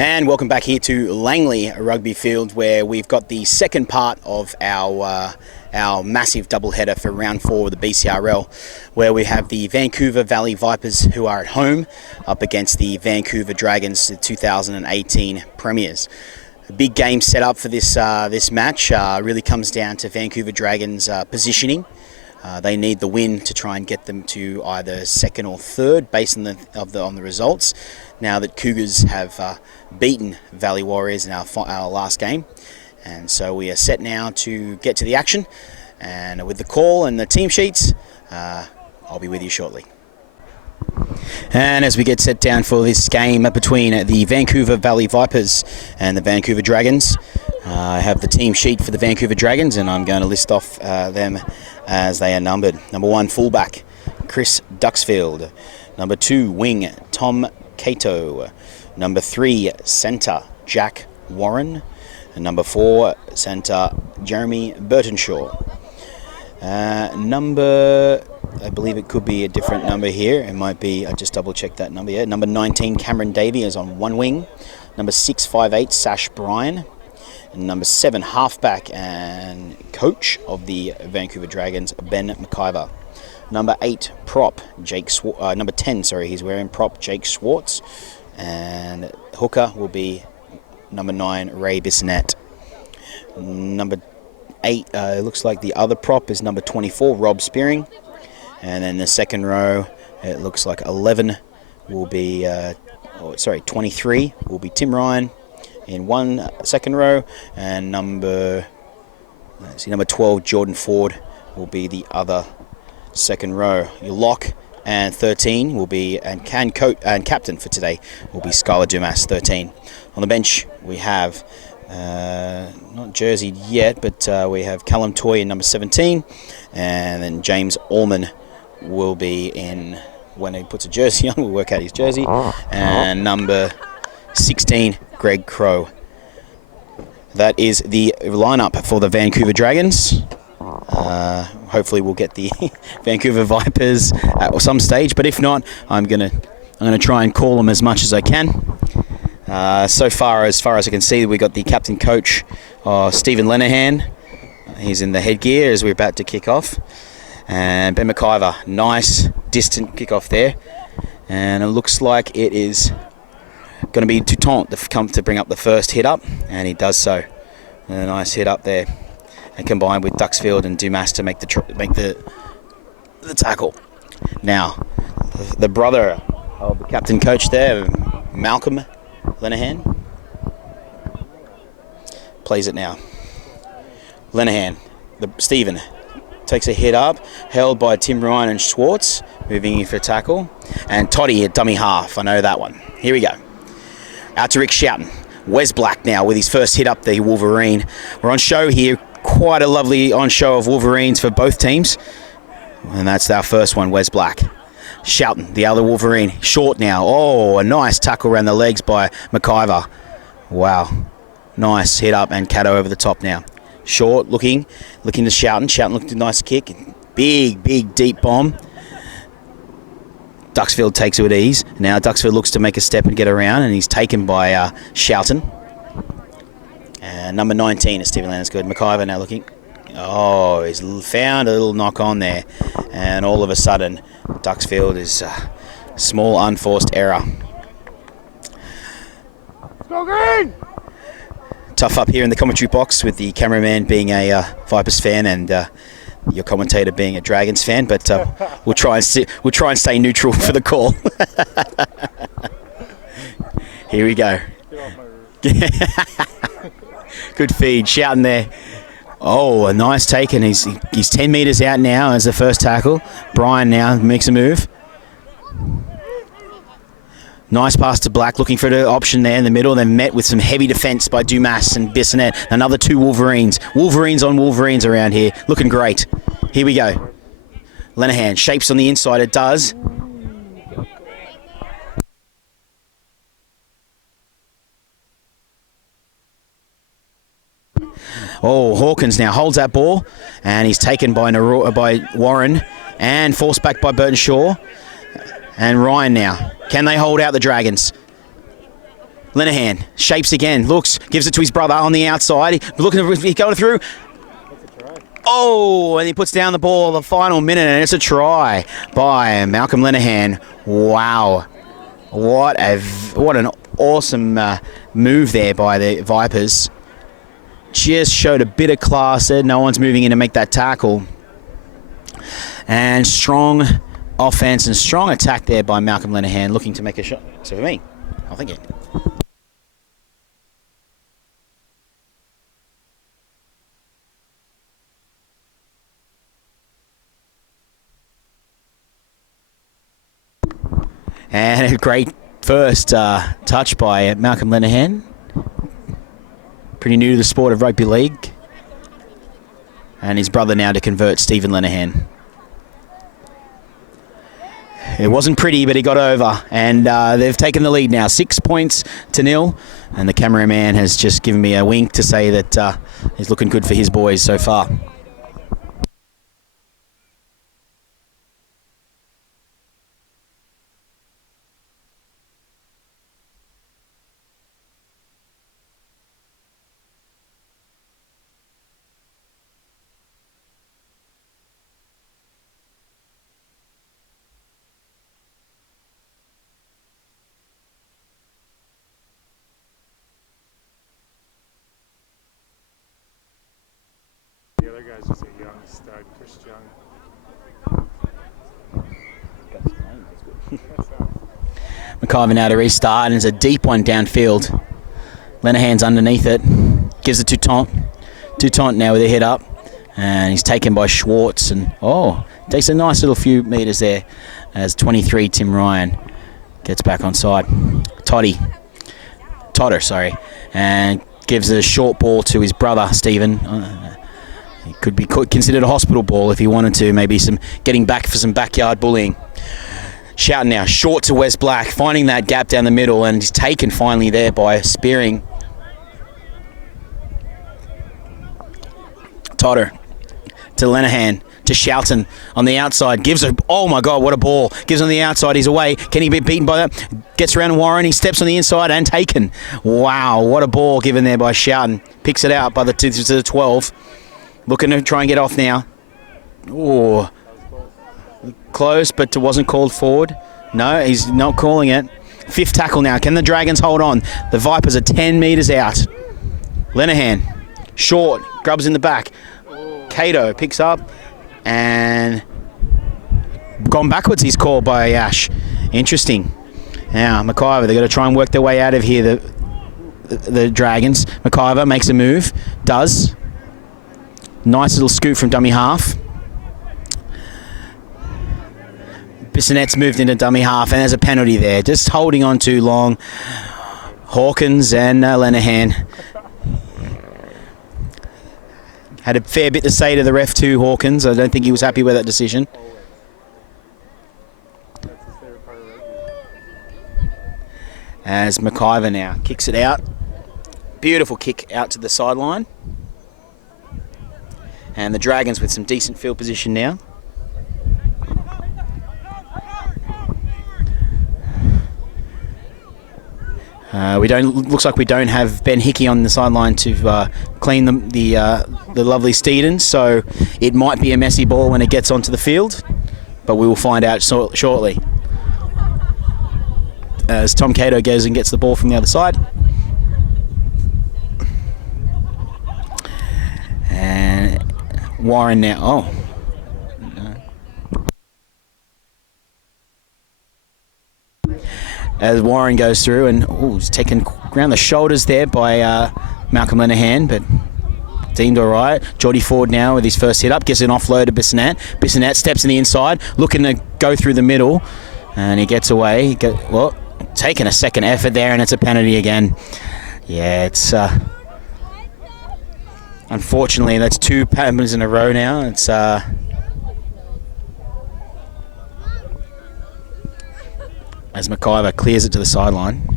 And welcome back here to Langley Rugby Field, where we've got the second part of our massive doubleheader for round 4 of the BCRL, where we have the Vancouver Valley Vipers, who are at home, up against the Vancouver Dragons, the 2018 premiers. A big game set up for this match. Really comes down to Vancouver Dragons' positioning. They need the win to try and get them to either second or third, based on the results. Now that Cougars have beaten Valley Warriors in our last game, and so we are set now to get to the action. And with the call and the team sheets, I'll be with you shortly. And as we get set down for this game between the Vancouver Valley Vipers and the Vancouver Dragons, I have the team sheet for the Vancouver Dragons, and I'm going to list off them as they are numbered. Number 1, fullback, Chris Duxfield. Number 2, wing, Tom Cato. Number 3, centre, Jack Warren. And number 4, centre, Jeremy Burtonshaw. I believe it could be a different number here. It might be, I just double checked that number. Yeah, number 19, Cameron Davey, is on one wing. Number 658, Sash Bryan. And number 7, halfback and coach of the Vancouver Dragons, Ben McIver. Number 8, prop, number 10, he's wearing prop, Jake Schwartz. And hooker will be number 9, Ray Bissonette. Number 8, it looks like the other prop is number 24, Rob Spearing. And then the second row, it looks like 11 will be, 23 will be Tim Ryan in one second row, and number 12, Jordan Ford, will be the other second row. Your lock and 13 will be, and captain for today will be Skylar Dumas, 13. On the bench, we have, not jerseyed yet, but we have Callum Toy in number 17, and then James Allman will be in, when he puts a jersey on, we'll work out his jersey, and number 16, Greg Crow. That is the lineup for the Vancouver Dragons. Hopefully we'll get the Vancouver Vipers at some stage, but if not, I'm gonna try and call them as much as I can. So far as I can see, we got the captain coach, Stephen Lenahan. He's in the headgear as we're about to kick off. And Ben McIver, nice distant kickoff there. And it looks like it is going to be Toutant to come to bring up the first hit up, and he does so. A nice hit up there, and combined with Duxfield and Dumas to make the tackle. Now, the brother of the captain coach there, Malcolm Lenahan, plays it now. Lenahan, Stephen, takes a hit up, held by Tim Ryan and Schwartz, moving in for a tackle. And Toddy at dummy half, I know that one. Here we go. Out to Rick Shoughton. Wes Black now with his first hit up, the Wolverine. We're on show here, quite a lovely on show of Wolverines for both teams. And that's our first one, Wes Black. Shoughton, the other Wolverine, short now. Oh, a nice tackle around the legs by McIver. Wow. Nice hit up, and Cato over the top now. Short, looking to Shoughton. Shoughton looked a nice kick. Big, deep bomb. Duxfield takes it with ease. Now Duxfield looks to make a step and get around, and he's taken by Shoughton. And number 19 is Stephen Landers good. McIver now looking. Oh, he's found a little knock on there. And all of a sudden, Duxfield is a small unforced error. Go green! Tough up here in the commentary box with the cameraman being a Vipers fan and your commentator being a Dragons fan, but we'll try and stay neutral for the call. Here we go. Good feed, Shouting there. Oh, a nice take, and he's 10 metres out now as the first tackle. Brian now makes a move. Nice pass to Black, looking for the option there in the middle, then met with some heavy defence by Dumas and Bissonette. Another 2 Wolverines. Wolverines on Wolverines around here. Looking great. Here we go. Lenahan shapes on the inside. It does. Oh, Hawkins now holds that ball, and he's taken by Warren and forced back by Burtonshaw. And Ryan now. Can they hold out the Dragons? Linehan shapes again, looks, gives it to his brother on the outside. He's going through. Oh, and he puts down the ball the final minute, and it's a try by Malcolm Linehan. Wow. What an awesome move there by the Vipers. Just showed a bit of class there. No one's moving in to make that tackle. And strong offense and strong attack there by Malcolm Linehan, looking to make a shot. So for me, I'll think it. And a great first touch by Malcolm Linehan. Pretty new to the sport of rugby league. And his brother now to convert, Stephen Linehan. It wasn't pretty, but he got over. And they've taken the lead now, 6 points to 0. And the cameraman has just given me a wink to say that he's looking good for his boys so far. The other guy's just a young stud, Chris Young. McIver now to restart, and it's a deep one downfield. Linehan's underneath it, gives it to Taunt. To Taunt now with a hit up, and he's taken by Schwartz, and takes a nice little few metres there as 23 Tim Ryan gets back on side. Totter, and gives a short ball to his brother Stephen. It could be considered a hospital ball if he wanted to, maybe some getting back for some backyard bullying. Shouting now, short to Wes Black, finding that gap down the middle, and he's taken finally there by Spearing. Totter to Linehan, to Shelton on the outside, gives a, oh my God, what a ball, gives on the outside, he's away, can he be beaten by that? Gets around Warren, he steps on the inside and taken. Wow, what a ball given there by Shelton, picks it out by the to the 12, looking to try and get off now. Oh, close, but it wasn't called forward. No, he's not calling it. Fifth tackle now, can the Dragons hold on? The Vipers are 10 metres out. Linehan, short, grubs in the back. Cato picks up and gone backwards, he's called by Ash. Interesting. Now McIver, they've got to try and work their way out of here, the Dragons. McIver makes a move, does. Nice little scoop from dummy half. Bissonette's moved into dummy half, and there's a penalty there. Just holding on too long. Hawkins and Linehan had a fair bit to say to the ref too, Hawkins. I don't think he was happy with that decision. As McIver now kicks it out. Beautiful kick out to the sideline. And the Dragons with some decent field position now. Looks like we don't have Ben Hickey on the sideline to clean the lovely Steedens, so it might be a messy ball when it gets onto the field, but we will find out shortly. As Tom Cato goes and gets the ball from the other side. And Warren now, as Warren goes through and he's taken around the shoulders there by Malcolm Linehan, but deemed all right. Geordie Ford now with his first hit up, gives an offload to Bissonette. Bissonette steps in the inside, looking to go through the middle, and he gets away. Taking a second effort there, and it's a penalty again. Yeah, it's unfortunately that's two penalties in a row now. It's as McIver clears it to the sideline.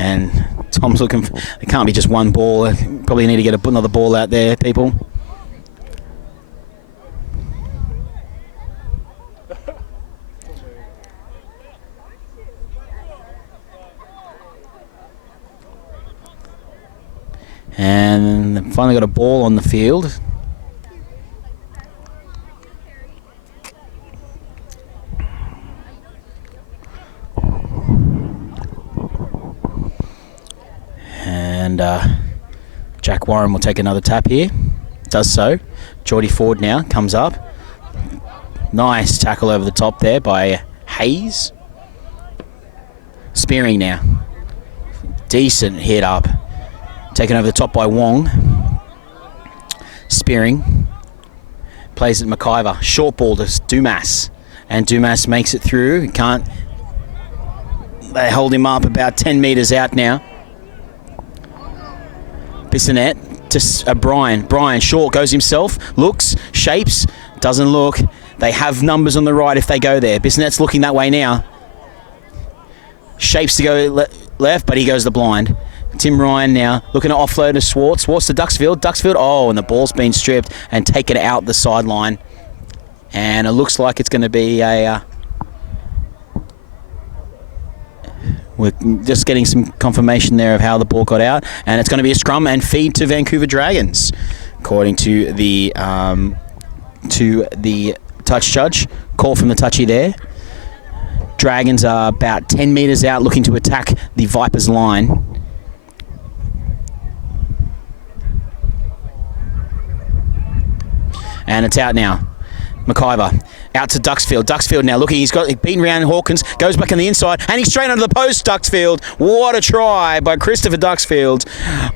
And Tom's looking for, it can't be just one ball. Probably need to get another ball out there, people. And finally got a ball on the field. And Jack Warren will take another tap here. Does so. Geordie Ford now comes up. Nice tackle over the top there by Hayes. Spearing now. Decent hit up. Taken over the top by Wong. Spearing. Plays at McIver. Short ball to Dumas. And Dumas makes it through. He can't. They hold him up about 10 metres out now. Bissonette to Brian. Brian short goes himself. Looks. Shapes. Doesn't look. They have numbers on the right if they go there. Bissonette's looking that way now. Shapes to go left, but he goes the blind. Tim Ryan now looking to offload to Swartz. Swartz to Duxfield. Duxfield, oh, and the ball's been stripped and taken out the sideline. And it looks like it's going to be a... we're just getting some confirmation there of how the ball got out. And it's going to be a scrum and feed to Vancouver Dragons, according to the touch judge. Call from the touchy there. Dragons are about 10 metres out looking to attack the Vipers line. And it's out now. McIver out to Duxfield. Duxfield now looking. He's beaten around Hawkins. Goes back on the inside. And he's straight under the post, Duxfield. What a try by Christopher Duxfield.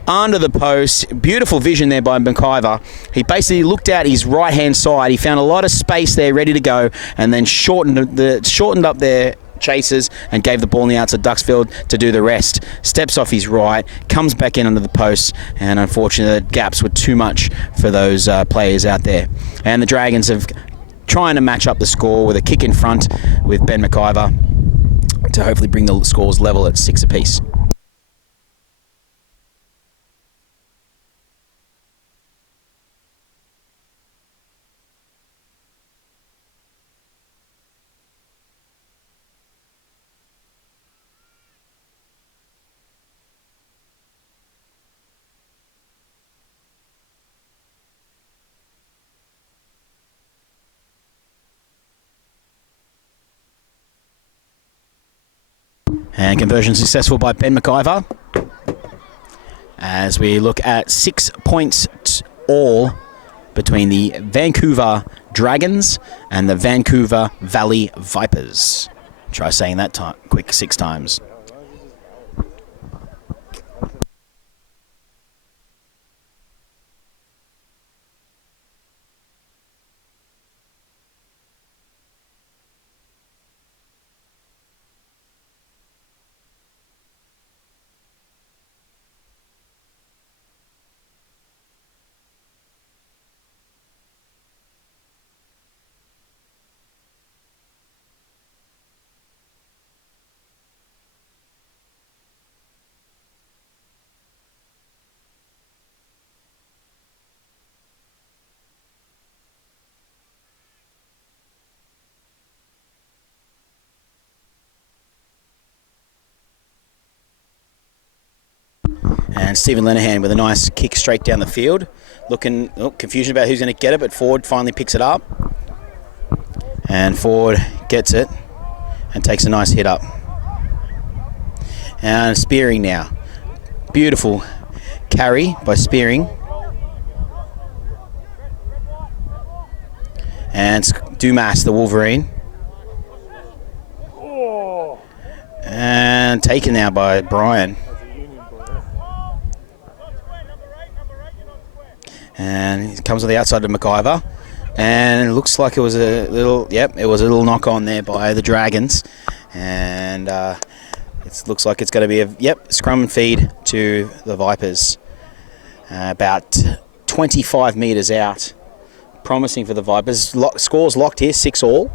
Under the post. Beautiful vision there by McIver. He basically looked out his right-hand side. He found a lot of space there ready to go. And then shortened up their chasers and gave the ball in the out to Duxfield to do the rest. Steps off his right, comes back in under the post, and unfortunately the gaps were too much for those players out there. And the Dragons have trying to match up the score with a kick in front with Ben McIver to hopefully bring the scores level at 6 apiece. And conversion successful by Ben McIver. As we look at 6 points all between the Vancouver Dragons and the Vancouver Valley Vipers. Try saying that quick 6 times. And Stephen Lenahan with a nice kick straight down the field. Looking, confusion about who's going to get it, but Ford finally picks it up. And Ford gets it and takes a nice hit up. And Spearing now. Beautiful carry by Spearing. And Dumas, the Wolverine. And taken now by Brian. And he comes on the outside of McIver. And it looks like it was a little, it was a little knock on there by the Dragons. And it looks like it's going to be a, scrum and feed to the Vipers. About 25 metres out. Promising for the Vipers. Scores locked here, 6-all.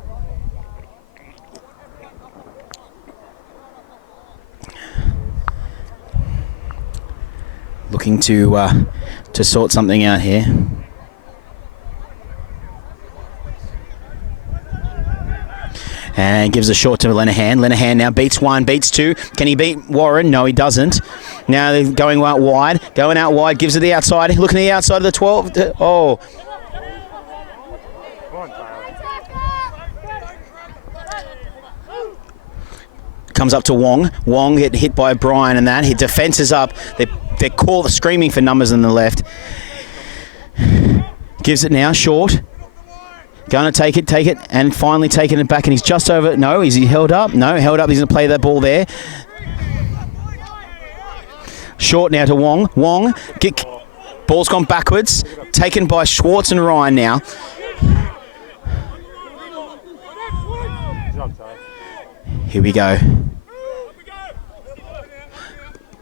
looking to sort something out here. And gives a short to Lenahan. Lenahan now beats one, beats two. Can he beat Warren? No, he doesn't. Now they're going out wide. Going out wide, gives it the outside. Looking at the outside of the 12. Oh. Comes up to Wong. Wong get hit by Brian and that. His defence is up. They're screaming for numbers on the left. Gives it now, short. Going to take it, and finally taking it back, and he's just over. No, is he held up? No, held up. He's going to play that ball there. Short now to Wong. Wong, ball's gone backwards. Taken by Schwartz and Ryan now. Here we go.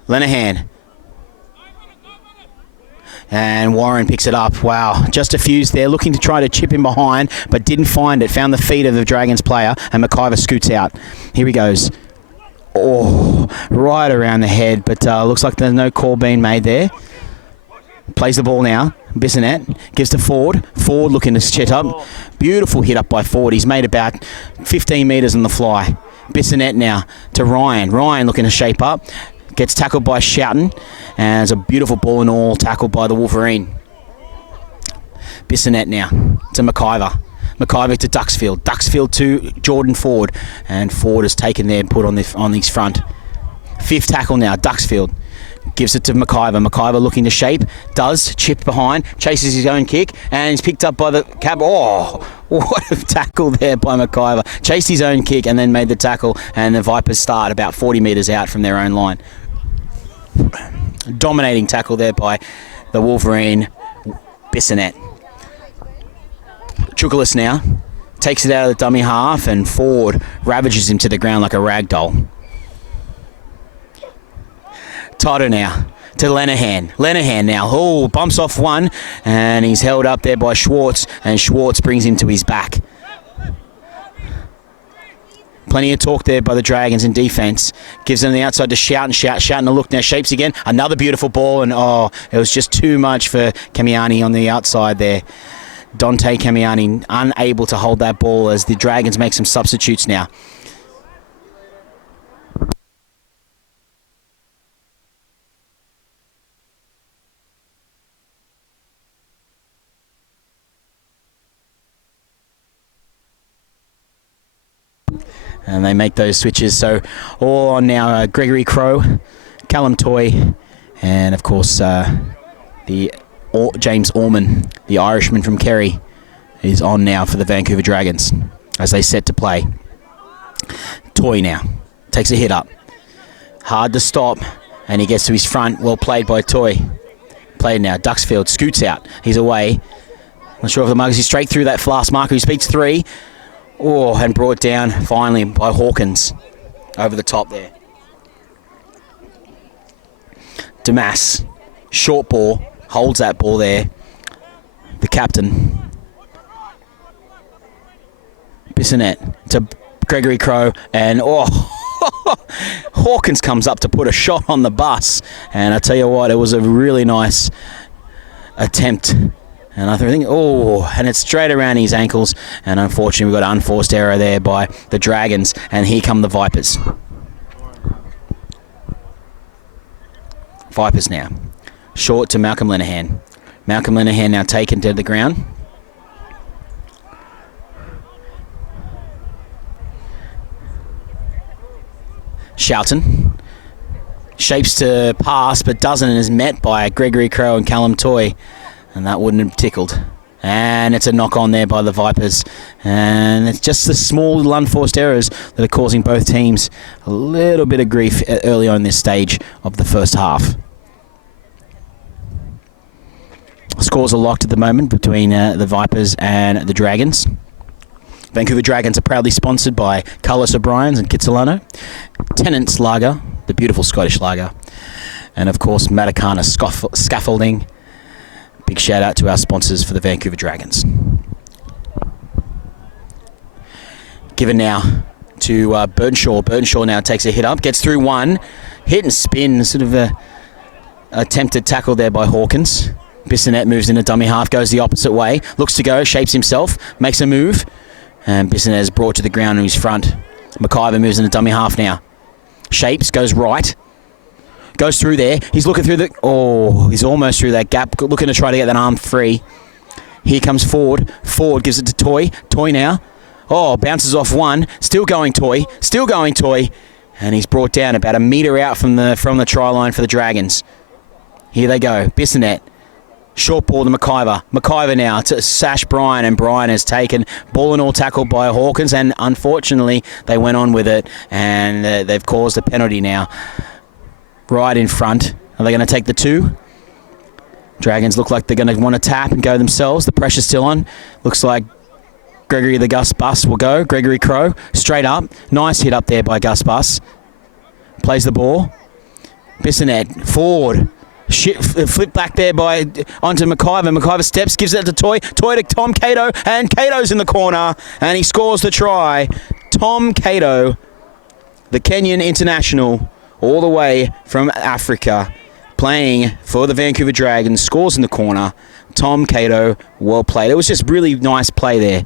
Lenahan. And Warren picks it up. Wow, just a fuse there, looking to try to chip him behind, but didn't find it. Found the feet of the Dragons player, and McIver scoots out. Here he goes. Oh, right around the head, but looks like there's no call being made there. Plays the ball now. Bissonette gives to Ford. Ford looking to set up. Beautiful hit up by Ford. He's made about 15 metres on the fly. Bissonette now to Ryan. Ryan looking to shape up. Gets tackled by Shoughton, and it's a beautiful ball and all tackled by the Wolverine. Bissonette now to McIver. McIver to Duxfield. Duxfield to Jordan Ford, and Ford is taken there and put on his front. Fifth tackle now, Duxfield. Gives it to McIver. McIver looking to shape. Does. Chip behind. Chases his own kick. And he's picked up by the cab. Oh, what a tackle there by McIver. Chased his own kick and then made the tackle. And the Vipers start about 40 metres out from their own line. Dominating tackle there by the Wolverine. Bissonette. Chukalis now. Takes it out of the dummy half. And Ford ravages him to the ground like a rag doll. Toto now to Lenahan. Lenahan now. Oh, bumps off one, and he's held up there by Schwartz, and Schwartz brings him to his back. Plenty of talk there by the Dragons in defence. Gives them the outside to Shoughton. Shoughton a look now. Shapes again. Another beautiful ball, and it was just too much for Kamiani on the outside there. Dante Kamiani unable to hold that ball as the Dragons make some substitutes now. And they make those switches. So all on now, Gregory Crow, Callum Toy, and of course James Orman, the Irishman from Kerry, is on now for the Vancouver Dragons as they set to play. Toy now takes a hit up. Hard to stop, and he gets to his front. Well played by Toy. Played now. Duxfield scoots out. He's away. Not sure if the marker is straight through that last marker. He speeds three. Oh, and brought down finally by Hawkins over the top there. Damas, short ball, holds that ball there. The captain. Bissonette to Gregory Crow, and Hawkins comes up to put a shot on the bus. And I tell you what, it was a really nice attempt. And I think, and it's straight around his ankles. And unfortunately, we've got an unforced error there by the Dragons. And here come the Vipers. Vipers now. Short to Malcolm Lenahan. Malcolm Lenahan now taken to the ground. Shoughton. Shapes to pass, but doesn't, and is met by Gregory Crow and Callum Toy. And that wouldn't have tickled. And it's a knock on there by the Vipers. And it's just the small little unforced errors that are causing both teams a little bit of grief early on in this stage of the first half. Scores are locked at the moment between the Vipers and the Dragons. Vancouver Dragons are proudly sponsored by Carlos O'Brien's and Kitsilano, Tennant's Lager, the beautiful Scottish lager, and of course Matakana Scaffolding. Big shout out to our sponsors for the Vancouver Dragons. Given now to Burnshaw. Burnshaw now takes a hit up, gets through one, hit and spin, sort of a attempted tackle there by Hawkins. Bissonette moves into dummy half, goes the opposite way, looks to go, shapes himself, makes a move, and Bissonette is brought to the ground in his front. McIver moves into dummy half now. Shapes, goes right, goes through there. He's looking through he's almost through that gap, looking to try to get that arm free. Here comes Ford. Ford gives it to Toy. Toy now. Oh, bounces off one. Still going Toy. Still going Toy. And he's brought down about a metre out from the try line for the Dragons. Here they go. Bissonette. Short ball to McIver. McIver now to Sash Bryan, and Bryan has taken ball and all tackled by Hawkins, and unfortunately they went on with it, and they've caused a penalty now. Right in front. Are they going to take the 2? Dragons look like they're going to want to tap and go themselves. The pressure's still on. Looks like Gregory the Gus Bus will go. Gregory Crow straight up. Nice hit up there by Gus Bus. Plays the ball. Bissonette. Ford. Flip back there onto McIver. McIver steps, gives it to Toy. Toy to Tom Cato, and Cato's in the corner, and he scores the try. Tom Cato, the Kenyan international, all the way from Africa, playing for the Vancouver Dragons, scores in the corner. Tom Cato, well played. It was just really nice play there.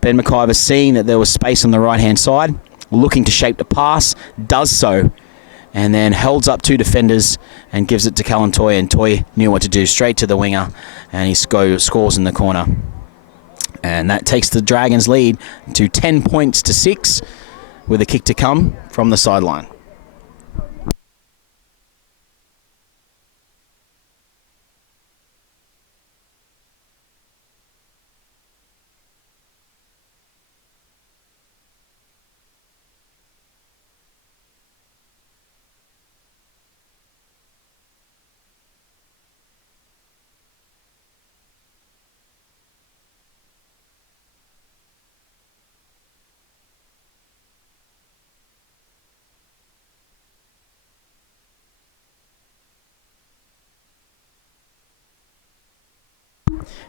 Ben McIver, seeing that there was space on the right-hand side, looking to shape the pass, does so, and then holds up 2 defenders and gives it to Callan Toy, and Toy knew what to do, straight to the winger, and he scores in the corner. And that takes the Dragons' lead to 10 points to 6, with a kick to come from the sideline.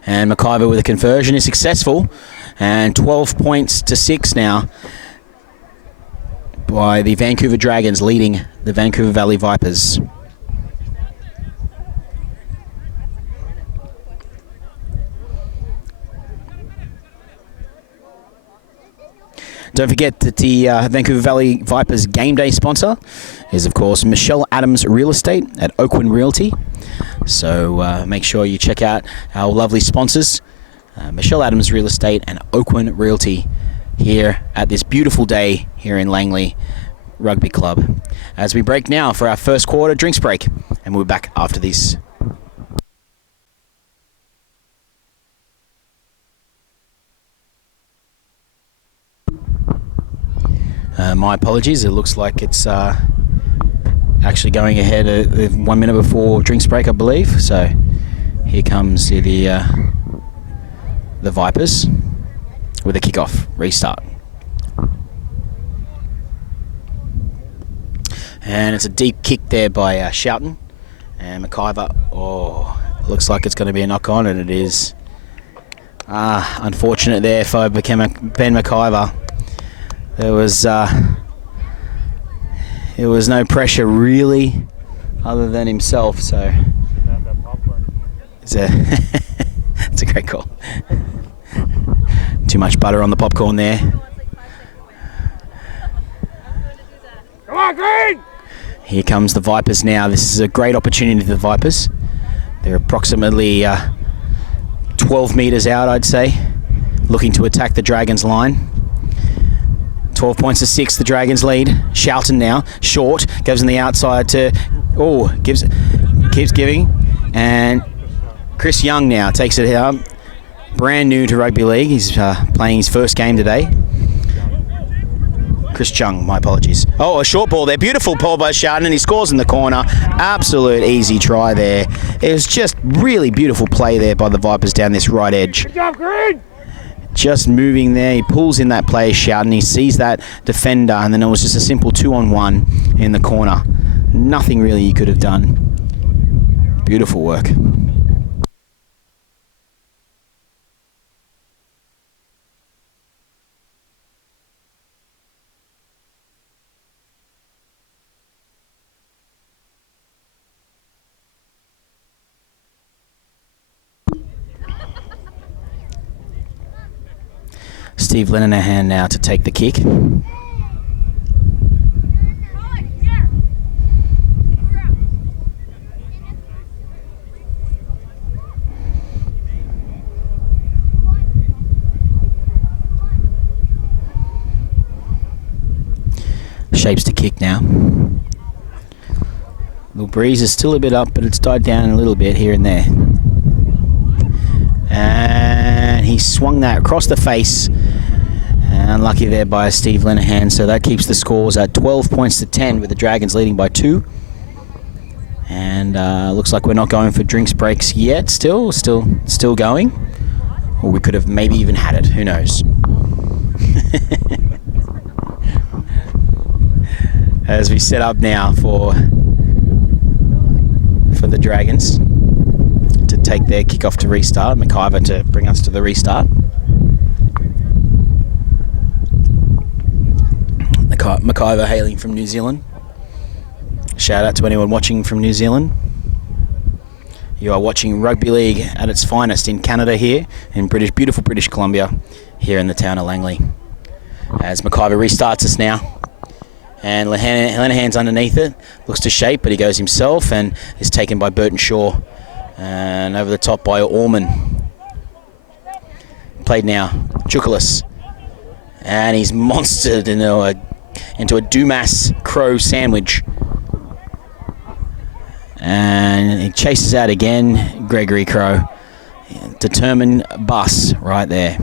And McIver with a conversion is successful, and 12 points to 6 now by the Vancouver Dragons, leading the Vancouver Valley Vipers. Don't forget that the Vancouver Valley Vipers game day sponsor is, of course, Michelle Adams Real Estate at Oakland Realty. So make sure you check out our lovely sponsors, Michelle Adams Real Estate and Oakland Realty, here at this beautiful day here in Langley Rugby Club. As we break now for our first quarter drinks break, and we'll be back after this. My apologies, it looks like it's actually going ahead 1 minute before drinks break, I believe. So here comes the Vipers with a kickoff restart. And it's a deep kick there by Shoughton. And McIver, looks like it's going to be a knock on, and it is. Unfortunate there for Ben McIver. There was no pressure really, other than himself. So it's a great call. Too much butter on the popcorn there. Come on, Green! Here comes the Vipers now. This is a great opportunity for the Vipers. They're approximately 12 metres out, I'd say, looking to attack the Dragons' line. 12 points to 6, the Dragons lead. Shoughton now, short, goes on the outside to, keeps giving, and Chris Young now takes it out. Brand new to rugby league, he's playing his first game today. Chris Chung, my apologies. A short ball there, beautiful ball by Shoughton, and he scores in the corner. Absolute easy try there. It was just really beautiful play there by the Vipers down this right edge. Good job, Green! Just moving there, he pulls in that player Shoughton, he sees that defender, and then it was just a simple 2-on-1 in the corner. Nothing really he could have done. Beautiful work. Steve Lenehan now to take the kick. Shapes to kick now. The breeze is still a bit up, but it's died down a little bit here and there. And he swung that across the face. Unlucky there by Steve Lenehan, so that keeps the scores at 12 points to 10 with the Dragons leading by 2. And looks like we're not going for drinks breaks yet. Still going. Or we could have maybe even had it. Who knows? As we set up now for the Dragons to take their kickoff to restart. McIver to bring us to the restart. McIver hailing from New Zealand. Shout out to anyone watching from New Zealand. You are watching rugby league at its finest in Canada here, in beautiful British Columbia, here in the town of Langley. As McIver restarts us now. And Lenehan's underneath it, looks to shape, but he goes himself and is taken by Burton Shaw. And over the top by Orman. Played now, Chukalis. And he's monstered into a Dumas Crow sandwich. And he chases out again, Gregory Crow. Determined bus right there.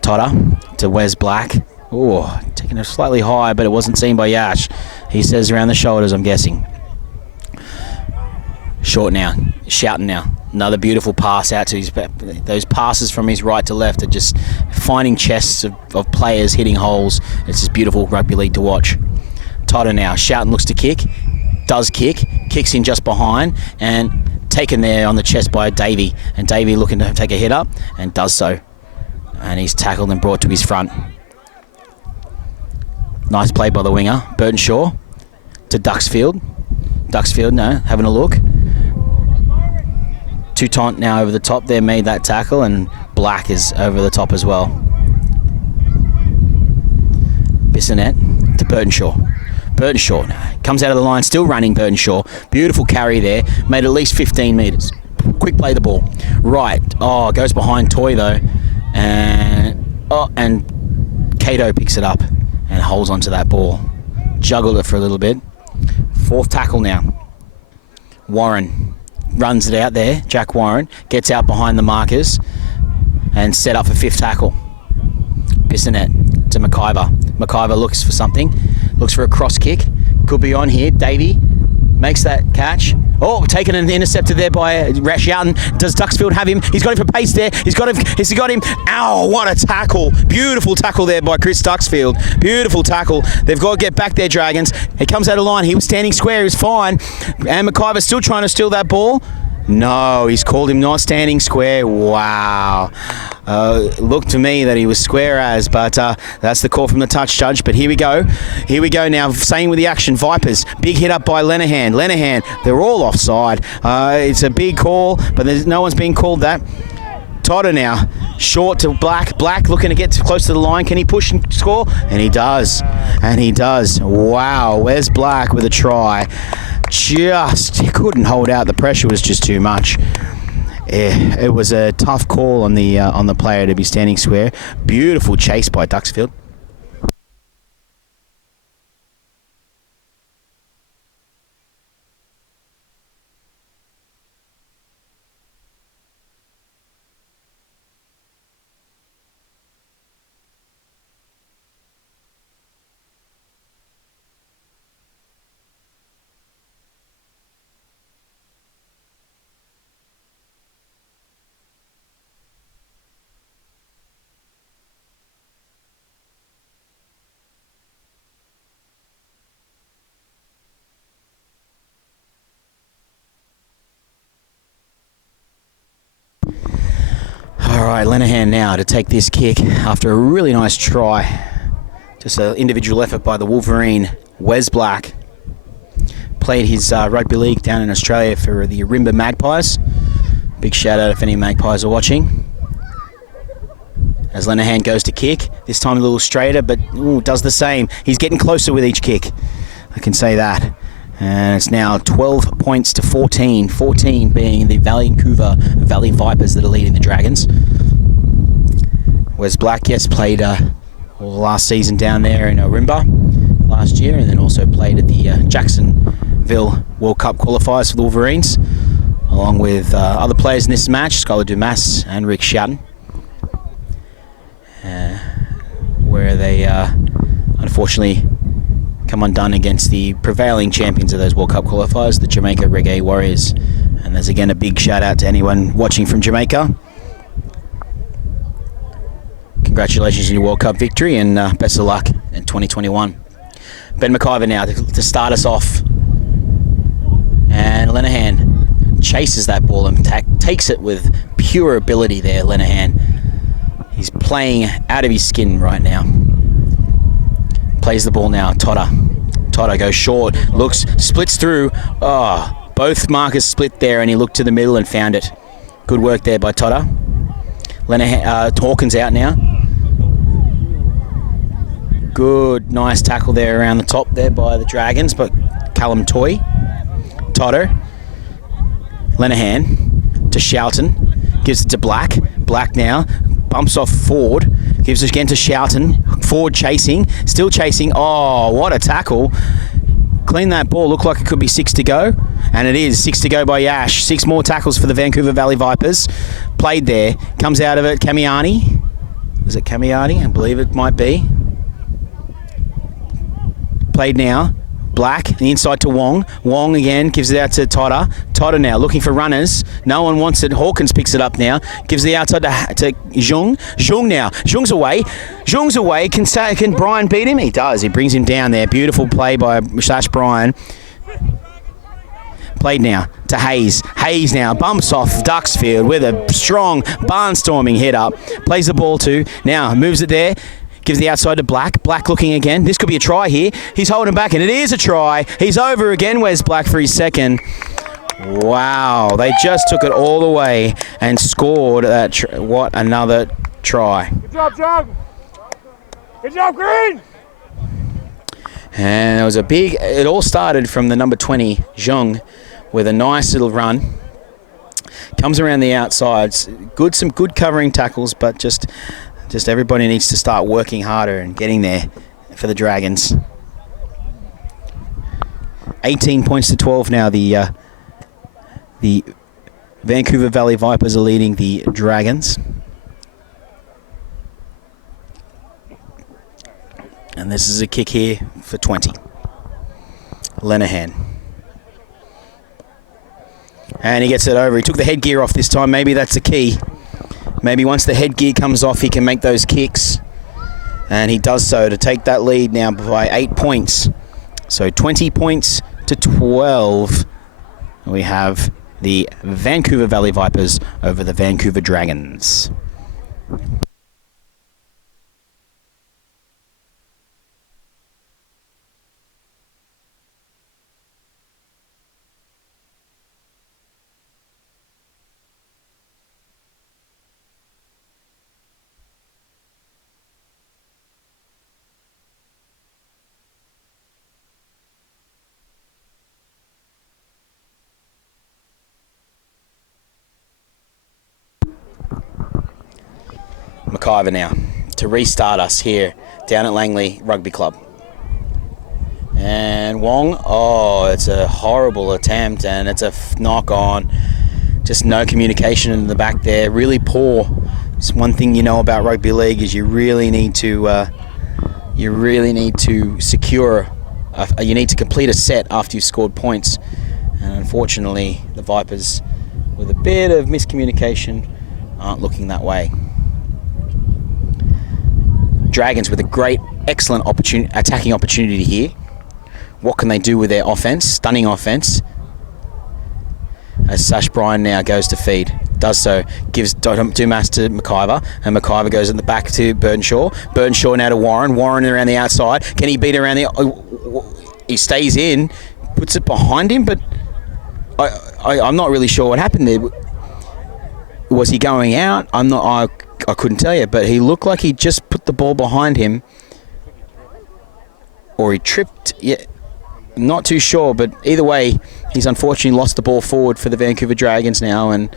Totter to Wes Black. Oh, taking it slightly high, but it wasn't seen by Yash. He says around the shoulders, I'm guessing. Short now, shouting now. Another beautiful pass out to his back. Those passes from his right to left are just finding chests of players hitting holes. It's just beautiful rugby league to watch. Totter now, shouting looks to kick. Does kick. Kicks in just behind and taken there on the chest by Davey. And Davey looking to take a hit up and does so. And he's tackled and brought to his front. Nice play by the winger, Burton Shaw, to Duxfield. Duxfield now having a look. Toutant now over the top there, made that tackle, and Black is over the top as well. Bissonette to Burton Shaw. Burton Shaw comes out of the line, still running Burton Shaw. Beautiful carry there, made at least 15 metres. Quick play the ball. Right, goes behind Toy though. And Cato picks it up and holds onto that ball. Juggled it for a little bit. Fourth tackle now. Warren runs it out there. Jack Warren gets out behind the markers and set up for fifth tackle. Bissonette to McIver. McIver looks for something. Looks for a cross kick. Could be on here. Davey makes that catch. Oh, taken and intercepted there by Rash Young. Does Duxfield have him? He's got him for pace there. He's got him. Ow, what a tackle. Beautiful tackle there by Chris Duxfield. Beautiful tackle. They've got to get back there, Dragons. He comes out of line. He was standing square. He was fine. And McIver's still trying to steal that ball. No, he's called him not standing square. Wow. Looked to me that he was square as, but that's the call from the touch judge. But here we go. Here we go now. Same with the action. Vipers. Big hit up by Lenehan. They're all offside. It's a big call, but no one's being called that. Totter now. Short to Black. Black looking to get close to the line. Can he push and score? And he does. Wow. Where's Black with a try? He couldn't hold out. The pressure was just too much. It was a tough call on the player to be standing square. Beautiful chase by Duxfield. All right, Lenehan now to take this kick after a really nice try. Just an individual effort by the Wolverine. Wes Black played his rugby league down in Australia for the Arimba Magpies. Big shout out if any Magpies are watching. as Lenehan goes to kick. This time a little straighter, but does the same. He's getting closer with each kick. I can say that. And it's now 12 points to 14. 14 being the Vancouver Valley Vipers that are leading the Dragons. Wes Black, yes, played last season down there in Orimba last year, and then also played at the Jacksonville World Cup qualifiers for the Wolverines, along with other players in this match, Skylar Dumas and Rick Shoughton, where they unfortunately come undone against the prevailing champions of those World Cup qualifiers, the Jamaica Reggae Warriors. And there's again a big shout out to anyone watching from Jamaica. Congratulations on your World Cup victory, and best of luck in 2021. Ben McIver now to start us off. And Lenehan chases that ball and takes it with pure ability there, Lenehan. He's playing out of his skin right now. Plays the ball now, Totter. Totter goes short, looks, splits through. Oh, both markers split there, and he looked to the middle and found it. Good work there by Totter. Hawkins out now. Good, nice tackle there around the top there by the Dragons, but Callum Toy. Totter. Lenehan to Shoughton. Gives it to Black. Black now. Bumps off Ford. Gives it again to Shoughton. Ford chasing. Still chasing. Oh, what a tackle. Clean that ball. Looked like it could be 6 to go. And it is 6 to go by Yash. 6 more tackles for the Vancouver Valley Vipers. Played there. Comes out of it. Kamiani. Was it Kamiani? I believe it might be. Played now. Black, the inside to Wong. Wong again, gives it out to Totter. Totter now, looking for runners. No one wants it. Hawkins picks it up now. Gives the outside to Zhung. Zhung now. Zhung's away. Zhung's away. Can Brian beat him? He does. He brings him down there. Beautiful play by Sash Brian. Played now to Hayes. Hayes now bumps off Duxfield with a strong barnstorming hit up. Plays the ball to. Now moves it there. Gives the outside to Black. Black looking again. This could be a try here. He's holding back, and it is a try. He's over again. Where's Black for his second? Wow. They just took it all the way and scored that. What another try. Good job, John. Good job, Green. And it was a big... It all started from the number 20, Zhong, with a nice little run. Comes around the outsides. Some good covering tackles, but just everybody needs to start working harder and getting there for the Dragons. 18 points to 12 now. The Vancouver Valley Vipers are leading the Dragons. And this is a kick here for 20. Lenehan. And he gets it over. He took the headgear off this time. Maybe that's the key. Maybe once the headgear comes off, he can make those kicks. And he does so to take that lead now by 8 points. So 20 points to 12. We have the Vancouver Valley Vipers over the Vancouver Dragons. McIver now to restart us here down at Langley Rugby Club. And Wong, it's a horrible attempt, and it's a knock on. Just no communication in the back there. Really poor. It's one thing you know about rugby league is you really need to secure. You need to complete a set after you've scored points. And unfortunately, the Vipers, with a bit of miscommunication, aren't looking that way. Dragons with a great, excellent attacking opportunity here. What can they do with their offense? Stunning offense. As Sash Bryan now goes to feed. Does so. Gives Dumas to McIver. And McIver goes in the back to Burdenshaw. Burdenshaw now to Warren. Warren around the outside. Can he beat around the... He stays in. Puts it behind him, but I'm not really sure what happened there. Was he going out? I I couldn't tell you, but he looked like he just put the ball behind him, or he tripped. Yeah, not too sure, but either way, he's unfortunately lost the ball forward for the Vancouver Dragons now, and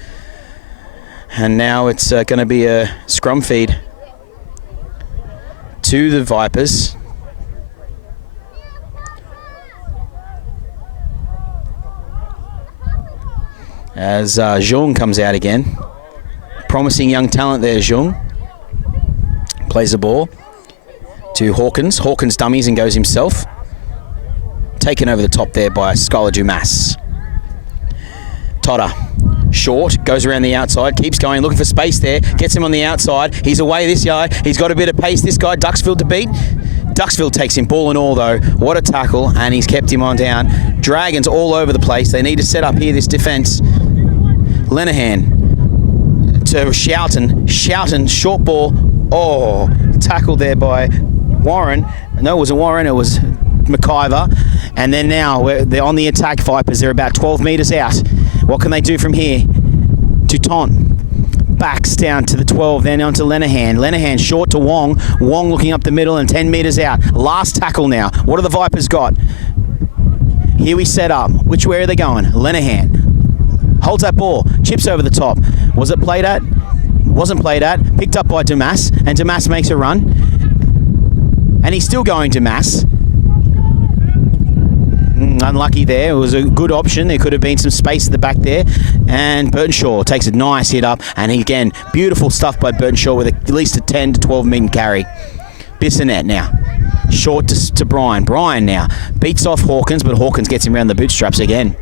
now it's going to be a scrum feed to the Vipers. As Zhong comes out again. Promising young talent there, Zhong. Plays the ball to Hawkins. Hawkins dummies and goes himself. Taken over the top there by Skylar Dumas. Totter. Short, goes around the outside, keeps going, looking for space there, gets him on the outside. He's away this yard. He's got a bit of pace, this guy, Duxfield to beat. Duxfield takes him, ball and all though. What a tackle, and he's kept him on down. Dragons all over the place. They need to set up here this defence. Lenahan to Shouten. Shouten, short ball. Oh, tackled there by Warren. No, it wasn't Warren, it was McIver. And then now they're on the attack, Vipers. They're about 12 metres out. What can they do from here? To Ton. Backs down to the 12, then on to Lenahan. Lenahan short to Wong. Wong looking up the middle and 10 metres out. Last tackle now. What have the Vipers got? Here we set up. Which way are they going? Lenahan holds that ball. Chips over the top. Was it played at? Wasn't played at. Picked up by Dumas. And Dumas makes a run. And he's still going Dumas. Unlucky there. It was a good option. There could have been some space at the back there. And Burtonshaw takes a nice hit up. And again, beautiful stuff by Burtonshaw with at least a 10 to 12 metre carry. Bissonette now. Short to Brian. Brian now beats off Hawkins, but Hawkins gets him around the bootstraps again.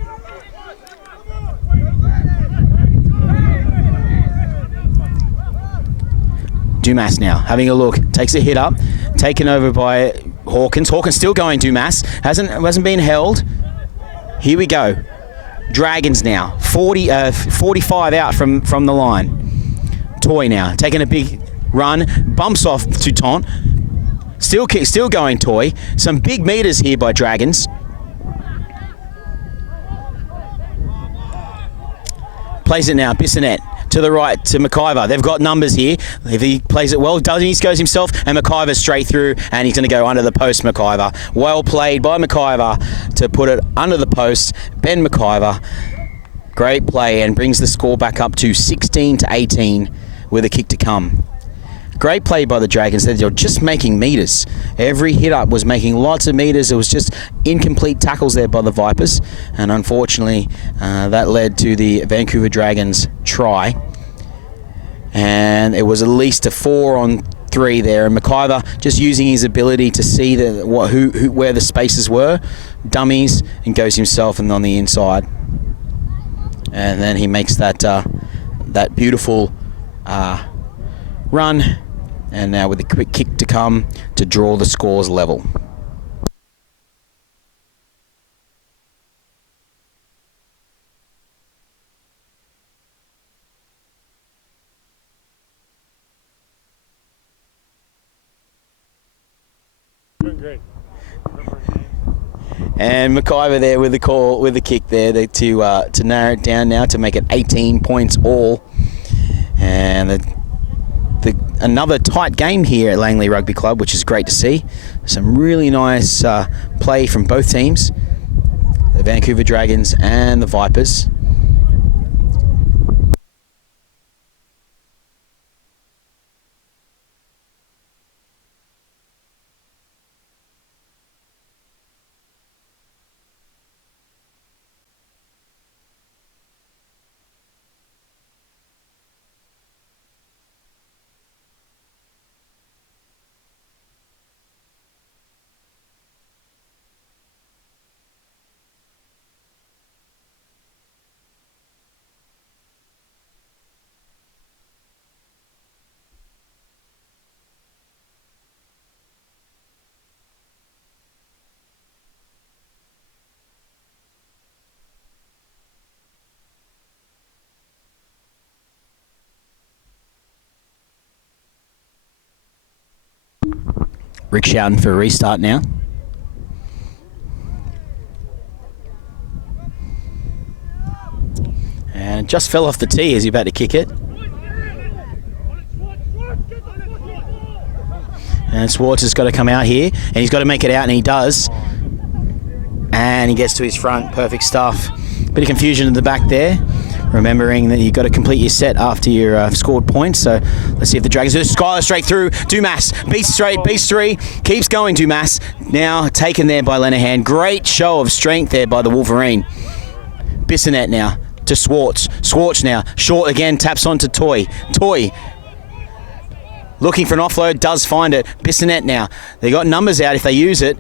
Dumas now having a look. Takes a hit up. Taken over by Hawkins. Hawkins still going Dumas. Hasn't been held. Here we go. Dragons now. 45 out from the line. Toy now. Taking a big run. Bumps off to Taunt. Still going Toy. Some big meters here by Dragons. Plays it now. Bissonette. To the right, to McIver. They've got numbers here. If he plays it well, he goes himself, and McIver straight through, and he's going to go under the post, McIver. Well played by McIver to put it under the post. Ben McIver, great play, and brings the score back up to 16 to 18 with a kick to come. Great play by the Dragons. They're just making meters. Every hit up was making lots of meters. It was just incomplete tackles there by the Vipers. And unfortunately, that led to the Vancouver Dragons try. And it was at least a 4-on-3 there. And McIver just using his ability to see where the spaces were. Dummies and goes himself and on the inside. And then he makes that beautiful run. And now with a quick kick to come to draw the scores level. Doing great. And McIver there with the kick there to narrow it down now to make it 18 points all. And another tight game here at Langley Rugby Club, which is great to see. Some really nice play from both teams, the Vancouver Dragons and the Vipers. Rick Shouten for a restart now. And it just fell off the tee as he's about to kick it. And Swartz has got to come out here, and he's got to make it out, and he does. And he gets to his front. Perfect stuff. Bit of confusion in the back there. Remembering that you've got to complete your set after you've scored points. So let's see if the Dragons do. Skylar straight through. Dumas beats straight, beats three. Keeps going, Dumas. Now taken there by Lenahan. Great show of strength there by the Wolverine. Bissonette now to Swartz. Swartz now. Short again. Taps on to Toy. Toy. Looking for an offload. Does find it. Bissonette now. They got numbers out if they use it.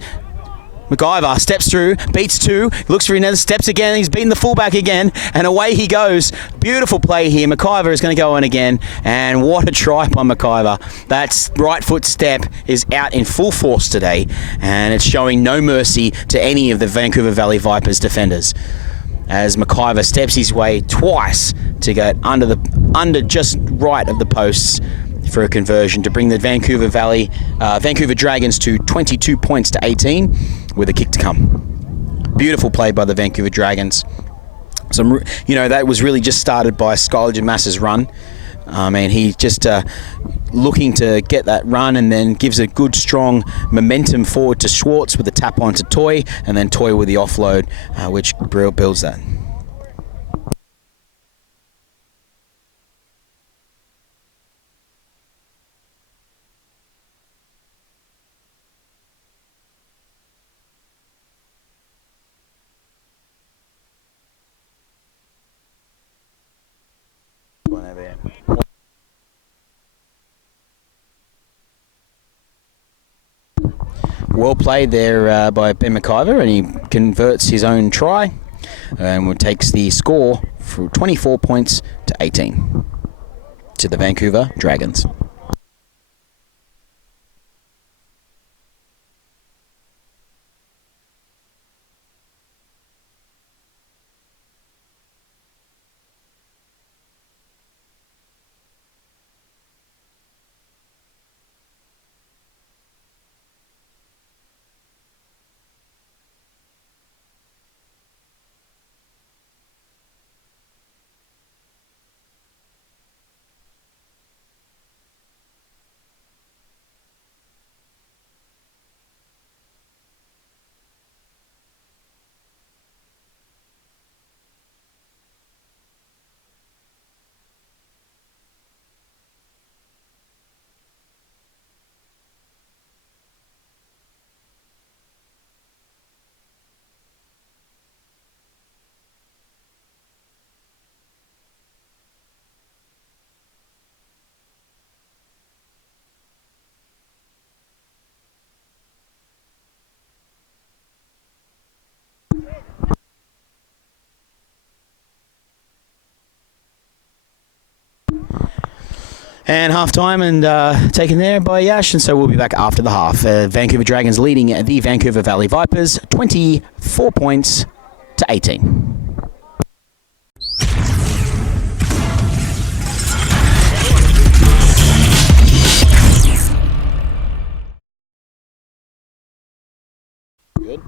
McIver steps through, beats two, looks for another, steps again, he's beaten the fullback again, and away he goes. Beautiful play here. McIver is going to go in again, and what a try by McIver. That right foot step is out in full force today, and it's showing no mercy to any of the Vancouver Valley Vipers defenders. As McIver steps his way twice to get under just right of the posts for a conversion to bring the Vancouver Dragons to 22 points to 18 with a kick to come. Beautiful play by the Vancouver Dragons. That was really just started by Skylar Dumas's run. And he just looking to get that run, and then gives a good strong momentum forward to Schwartz with a tap onto Toy, and then Toy with the offload, which builds that. Well played there by Ben McIver, and he converts his own try and takes the score from 24 points to 18 to the Vancouver Dragons. And half-time and taken there by Yash, and so we'll be back after the half. Vancouver Dragons leading the Vancouver Valley Vipers 24 points to 18. Good.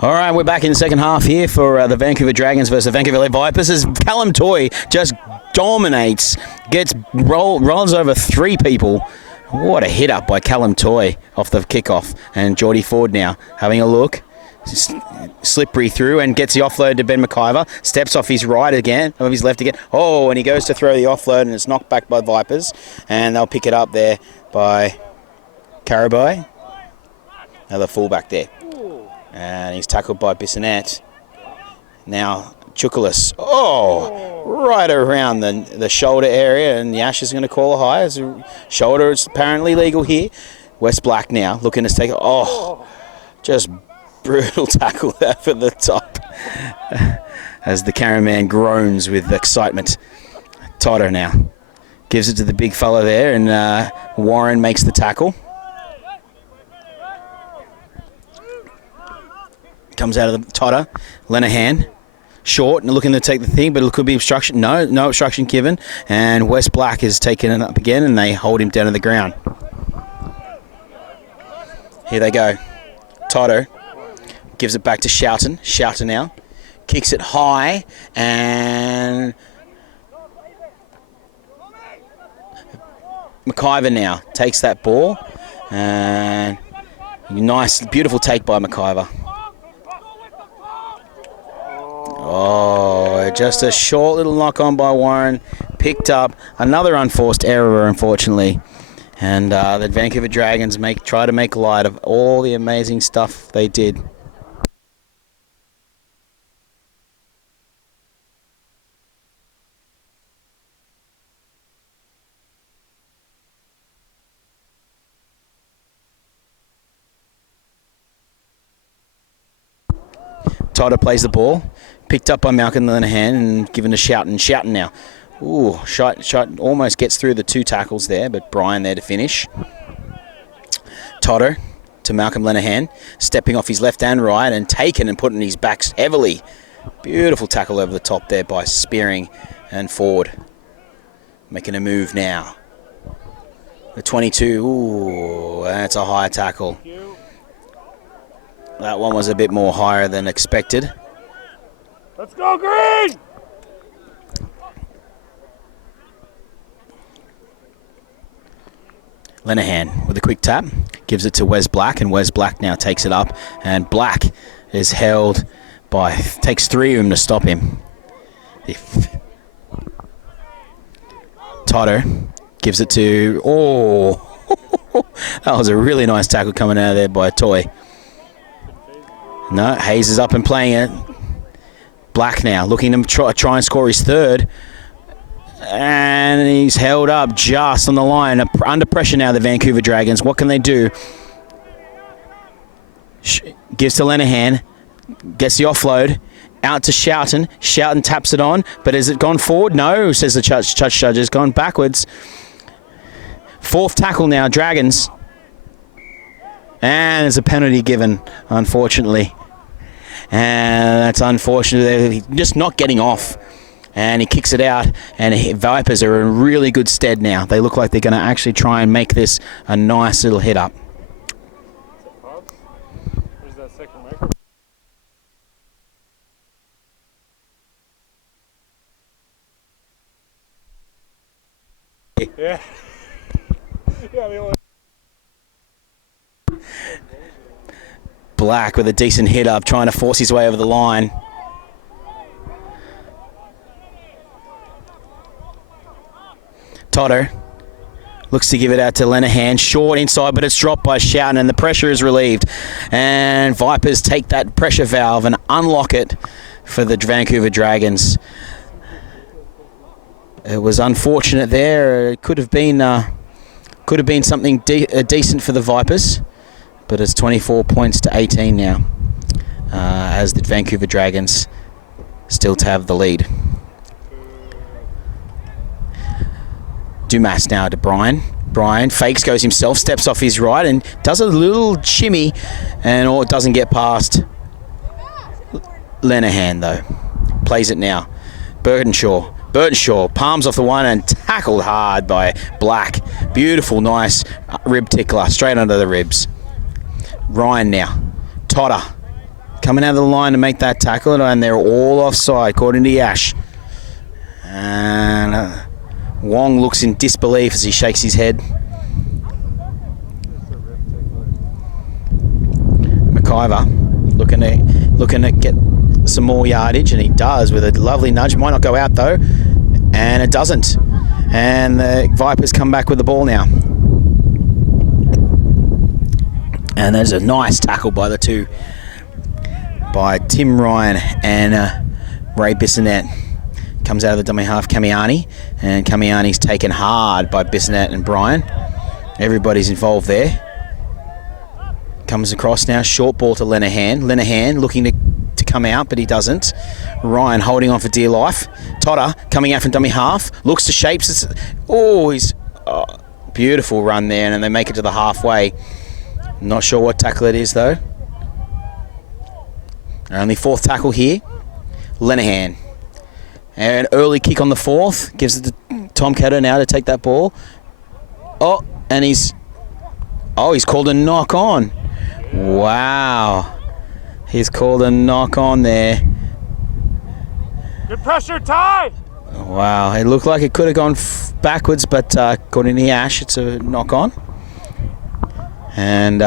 All right, we're back in the second half here for the Vancouver Dragons versus the Vancouver Valley Vipers as Callum Toy just dominates, rolls over three people. What a hit up by Callum Toy off the kickoff. And Geordie Ford now having a look. Slippery through and gets the offload to Ben McIver. Steps off his right again, of his left again. Oh, and he goes to throw the offload, and it's knocked back by Vipers. And they'll pick it up there by Carabai. Another fullback there. And he's tackled by Bissonette. Now Chukalis. Oh, right around the shoulder area, and Yash is going to call a high. As a shoulder is apparently legal here. West Black now looking to take it. Oh, just brutal tackle there for the top. As the cameraman groans with excitement. Toto now gives it to the big fella there, and Warren makes the tackle. Comes out of the Toto. Lenahan. Short and looking to take the thing, but it could be obstruction. No obstruction given. And West Black is taking it up again, and they hold him down to the ground. Here they go. Toto gives it back to Shoughton. Shoughton now kicks it high, and McIver now takes that ball And nice, beautiful take by McIver. Oh, just a short little knock on by Warren. Picked up another unforced error, unfortunately. And the Vancouver Dragons try to make light of all the amazing stuff they did. Totter plays the ball, picked up by Malcolm Linehan and given to Shoughton. Shoughton now. Ooh, shot almost gets through the 2 tackles there, but Brian there to finish. Totter to Malcolm Linehan, stepping off his left and right and taken and putting his backs heavily. Beautiful tackle over the top there by Spearing and Ford. Making a move now. The 22, ooh, that's a high tackle. That one was a bit more higher than expected. Let's go, Green! Linehan with a quick tap, gives it to Wes Black, and Wes Black now takes it up, and Black is held by, takes 3 of them to stop him. Totter gives it to, that was a really nice tackle coming out of there by Toy. No, Hayes is up and playing it. Black now looking to try and score his 3rd. And he's held up just on the line. Under pressure now, the Vancouver Dragons. What can they do? Gives to Linehan. Gets the offload. Out to Shoughton. Shoughton taps it on. But has it gone forward? No, says the judge. It's gone backwards. 4th tackle now, Dragons. And there's a penalty given, unfortunately. And that's unfortunate. They're just not getting off. And he kicks it out. And Vipers are in really good stead now. They look like they're going to actually try and make this a nice little hit up. Where's that second microphone? Yeah. Yeah, the only. Black with a decent hit up, trying to force his way over the line. Totter looks to give it out to Linehan. Short inside, but it's dropped by Shoughton, and the pressure is relieved. And Vipers take that pressure valve and unlock it for the Vancouver Dragons. It was unfortunate there. It could have been something decent for the Vipers. But it's 24 points to 18 now, as the Vancouver Dragons still to have the lead. Dumas now to Brian. Brian fakes, goes himself, steps off his right and does a little shimmy, and it doesn't get past Linehan though. Plays it now. Burtonshaw palms off the one and tackled hard by Black. Beautiful, nice rib tickler, straight under the ribs. Ryan now. Totter coming out of the line to make that tackle, and they're all offside according to Yash. And Wong looks in disbelief as he shakes his head. McIver looking to get some more yardage, and he does with a lovely nudge. Might not go out though, and it doesn't. And the Vipers come back with the ball now. And there's a nice tackle by the two, by Tim Ryan and Ray Bissonette. Comes out of the dummy half, Kamiani, and Kamiani's taken hard by Bissonette and Bryan. Everybody's involved there. Comes across now, short ball to Linehan. Linehan looking to come out, but he doesn't. Ryan holding on for dear life. Totter coming out from dummy half, looks to shapes. Beautiful run there, and they make it to the halfway. Not sure what tackle it is though. Only 4th tackle here. Linehan. And early kick on the 4th. Gives it to Tom Cato now to take that ball. And he's called a knock on. Wow. He's called a knock on there. Good pressure, Ty! Wow. It looked like it could have gone backwards, but according to Ash, it's a knock on. And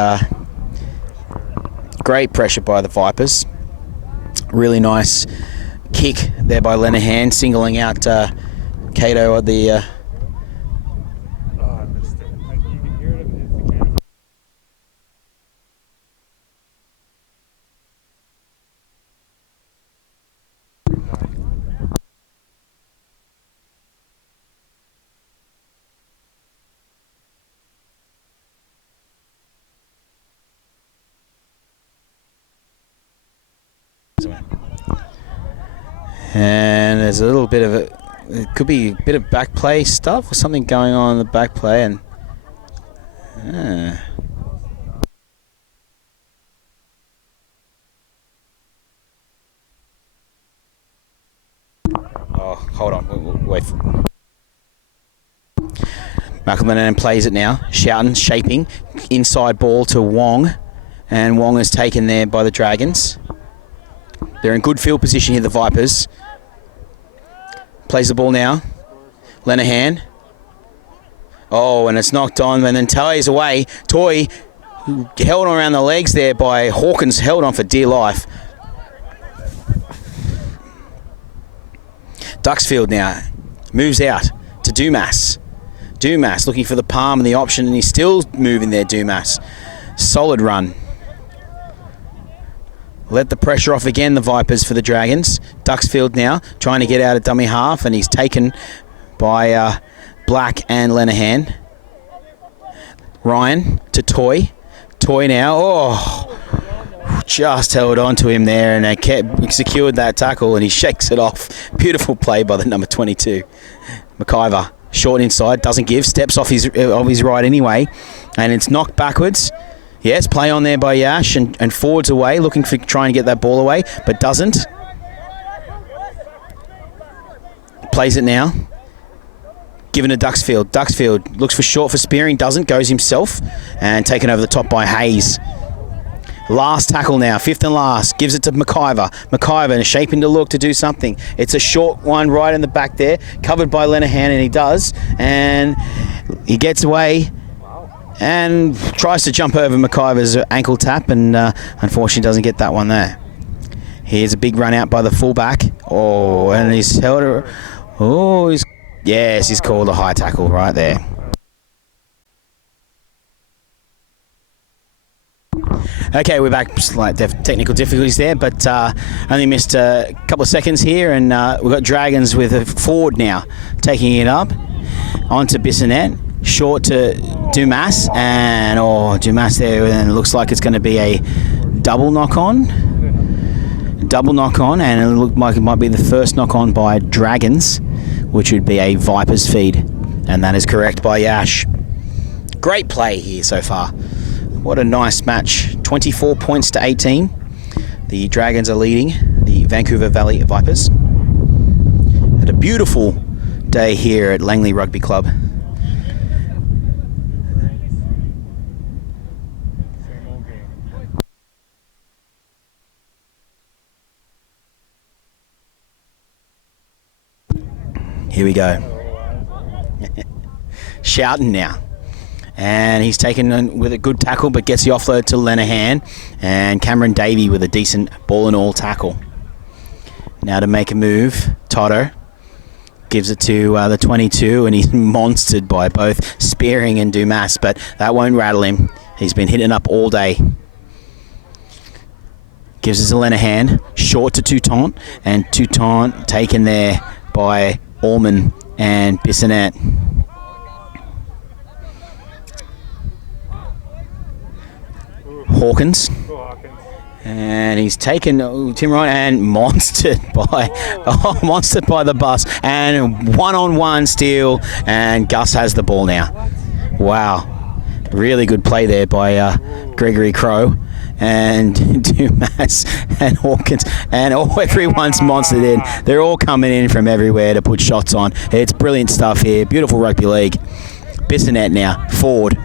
great pressure by the Vipers. Really nice kick there by Lenahan, singling out Cato at the... Oh, I missed it. You can hear it if the camera. And there's a little bit of it could be a bit of back play stuff or something going on in the back play, and oh, hold on, wait. Malcolm Lenahan plays it now. Shouting, shaping, inside ball to Wong, and Wong is taken there by the Dragons. They're in good field position here, the Vipers. Plays the ball now. Lenahan. Oh, and it's knocked on, and then Toy's away. Toy held on around the legs there by Hawkins, held on for dear life. Duxfield now moves out to Dumas. Dumas looking for the palm and the option, and he's still moving there, Dumas. Solid run. Let the pressure off again, the Vipers, for the Dragons. Duxfield now trying to get out of dummy half, and he's taken by Black and Lenahan. Ryan to Toy. Toy now. Oh, just held on to him there, and they secured that tackle, and he shakes it off. Beautiful play by the number 22. McIver, short inside, doesn't give, steps off his right anyway, and it's knocked backwards. Yes, play on there by Yash, and forwards away, looking for trying to get that ball away, but doesn't. Plays it now. Given to Duxfield. Duxfield looks for short for Spearing, doesn't, goes himself, and taken over the top by Hayes. Last tackle now, fifth and last, gives it to McIver. McIver shaping to look to do something. It's a short one right in the back there, covered by Lenahan, and he does, and he gets away and tries to jump over McIver's ankle tap, and unfortunately doesn't get that one there. Here's a big run out by the fullback. Oh, and he's held her. Oh, he's called a high tackle right there. Okay, we're back. Slight technical difficulties there, but only missed a couple of seconds here, and we've got Dragons with a forward now, taking it up onto Bissonette. Short to Dumas, and Dumas there, and it looks like it's going to be a double knock on, and it looks like it might be the first knock on by Dragons, which would be a Vipers feed, and that is correct by Yash. Great play here so far. What a nice match. 24 points to 18. The Dragons are leading the Vancouver Valley Vipers. Had a beautiful day here at Langley Rugby Club. Here we go. Shouting now. And he's taken with a good tackle, but gets the offload to Lenahan. And Cameron Davey with a decent ball and all tackle. Now to make a move, Toto gives it to the 22, and he's monstered by both Spearing and Dumas, but that won't rattle him. He's been hitting up all day. Gives it to Lenahan, short to Toutant, and Toutant taken there by Allman and Bissonette. Hawkins. And he's taken Tim Ryan and monstered by the bus, and one-on-one steal, and Gus has the ball now. Wow, really good play there by Gregory Crow and Dumas and Hawkins, and everyone's monstered in. They're all coming in from everywhere to put shots on. It's brilliant stuff here. Beautiful rugby league. Bissonette now, forward,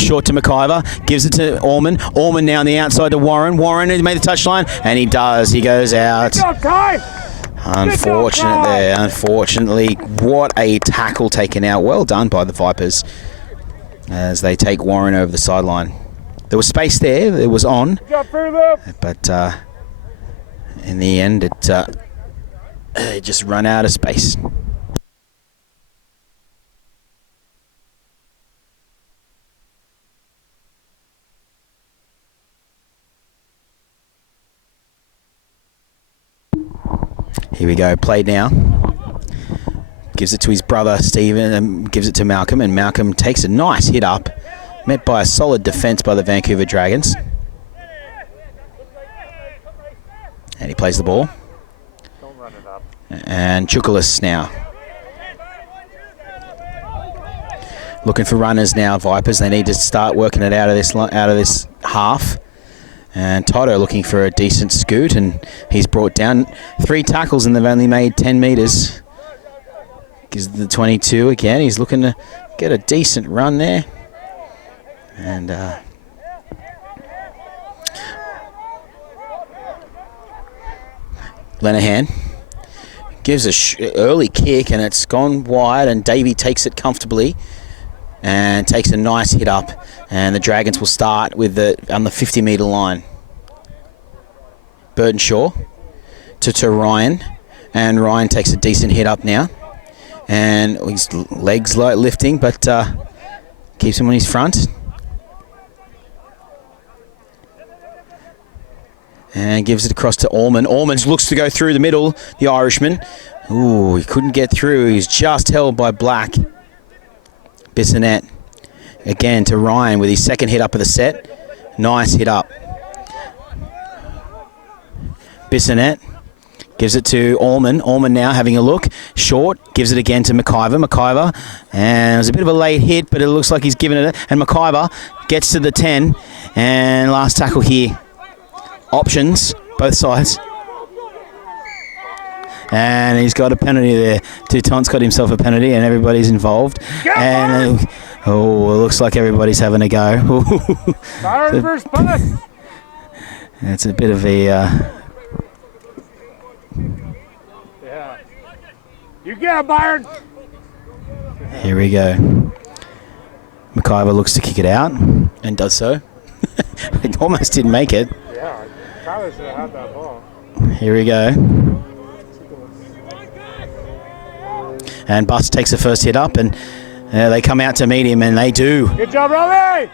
short to McIver, gives it to Allman. Allman now on the outside to Warren. Warren has made the touchline, and he does. He goes out. Unfortunate there, unfortunately. What a tackle taken out. Well done by the Vipers as they take Warren over the sideline. there was space there. It was on, Good job, further. but in the end, it just run out of space. Here we go, played now. Gives it to his brother Stephen and gives it to Malcolm, and Malcolm takes a nice hit up, met by a solid defence by the Vancouver Dragons. And he plays the ball. Don't run it up. And Chukalis now. Looking for runners now, Vipers. They need to start working it out of this half. And Toto looking for a decent scoot, and he's brought down 3 tackles and they've only made 10 metres. Gives the 22 again. He's looking to get a decent run there. And Lenahan gives a early kick, and it's gone wide, and Davey takes it comfortably and takes a nice hit up, and the Dragons will start with on the 50-metre line. Burdenshaw to Ryan, and Ryan takes a decent hit up now, and his legs light lifting, but keeps him on his front. And gives it across to Allman. Allman looks to go through the middle, the Irishman. Ooh, he couldn't get through. He's just held by Black. Bissonette again to Ryan with his second hit up of the set. Nice hit up. Bissonette gives it to Allman. Allman now having a look. Short, gives it again to McIver. McIver, and it was a bit of a late hit, but it looks like he's given it. And McIver gets to the 10, and last tackle here. Options, both sides. And he's got a penalty there. Touton's got himself a penalty, and everybody's involved. And it looks like everybody's having a go. First pass. It's a bit of a... Yeah. You get it, Byron. Here we go. McIver looks to kick it out, and does so. It almost didn't make it. Yeah, Tyler should have had that ball. Here we go. And Bus takes the first hit up, and they come out to meet him, and they do. Good job, Robbie!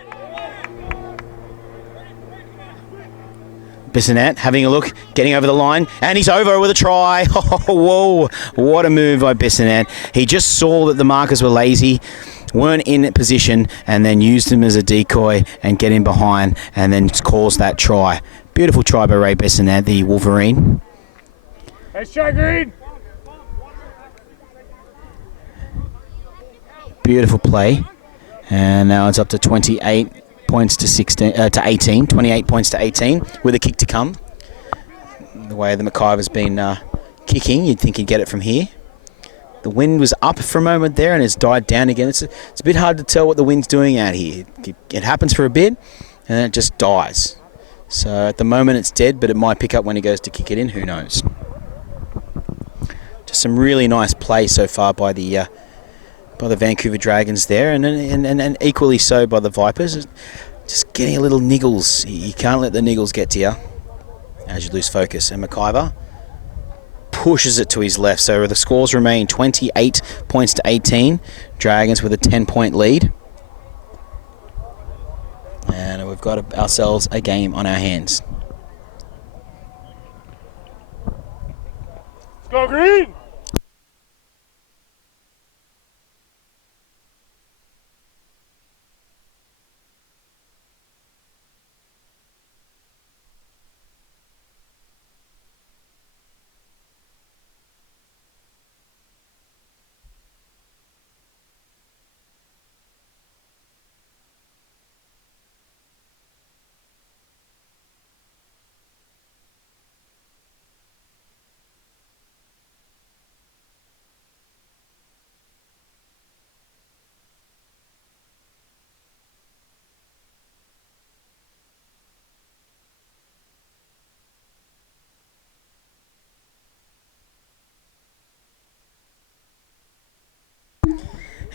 Bissonette having a look, getting over the line, and he's over with a try. Oh, whoa, what a move by Bissonette. He just saw that the markers were lazy, weren't in position, and then used him as a decoy and get him behind, and then caused that try. Beautiful try by Ray Bissonette, the Wolverine. Nice try, Green! Beautiful play, and now it's up to 28 points to 18. 28 points to 18 with a kick to come. The way the McIver's been kicking, you'd think he'd get it from here. The wind was up for a moment there and it's died down again. It's a bit hard to tell what the wind's doing out here. It happens for a bit and then it just dies. So at the moment it's dead, but it might pick up when he goes to kick it in. Who knows? Just some really nice play so far by the Vancouver Dragons there, and equally so by the Vipers. Just getting a little niggles. You can't let the niggles get to you as you lose focus. And McIver pushes it to his left. So the scores remain 28 points to 18. Dragons with a 10-point lead. And we've got ourselves a game on our hands. Let's go, Green!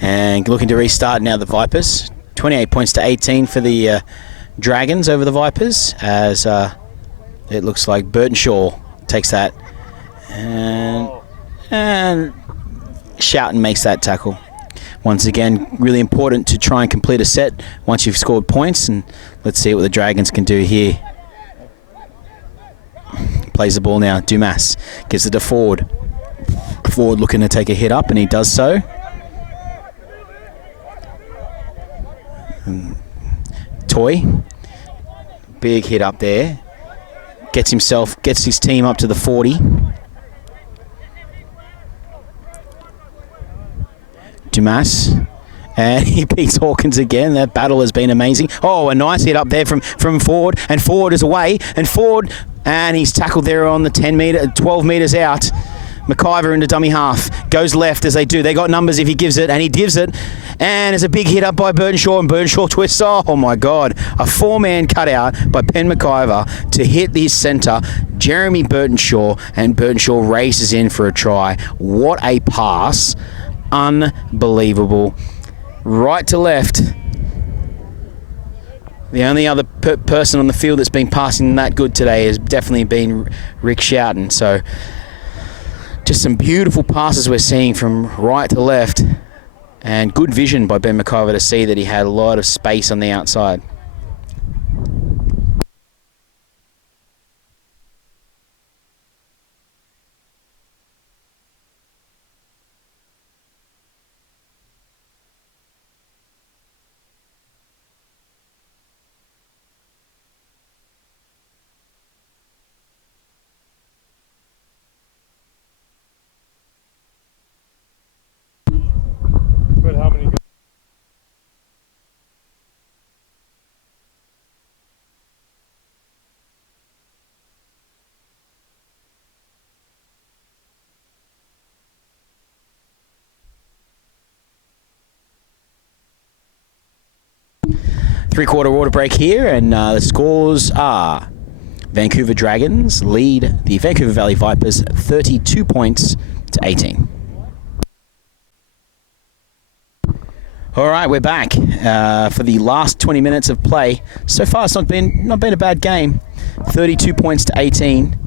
And looking to restart now the Vipers. 28 points to 18 for the Dragons over the Vipers, as it looks like Burtonshaw takes that, and Shouten makes that tackle. Once again, really important to try and complete a set once you've scored points, and let's see what the Dragons can do here. Plays the ball now. Dumas gives it to Ford. Ford looking to take a hit up, and he does so. Toy, big hit up there. Gets his team up to the 40. Dumas, and he beats Hawkins again. That battle has been amazing. Oh, a nice hit up there from Ford, and Ford is away, and he's tackled there on the 12 metres out. McIver into dummy half, goes left as they do. They got numbers if he gives it, and he gives it, and there's a big hit up by Burtonshaw, and Burtonshaw twists. Oh my God, a 4-man cutout by Penn McIver to hit his centre, Jeremy Burtonshaw, and Burtonshaw races in for a try. What a pass. Unbelievable. Right to left. The only other person on the field that's been passing that good today has definitely been Rick Shouten. So just some beautiful passes we're seeing from right to left, and good vision by Ben McIver to see that he had a lot of space on the outside. But how many guys? Three-quarter water break here, and the scores are Vancouver Dragons lead the Vancouver Valley Vipers 32 points to 18. All right, we're back for the last 20 minutes of play. So far, it's not been a bad game. 32 points to 18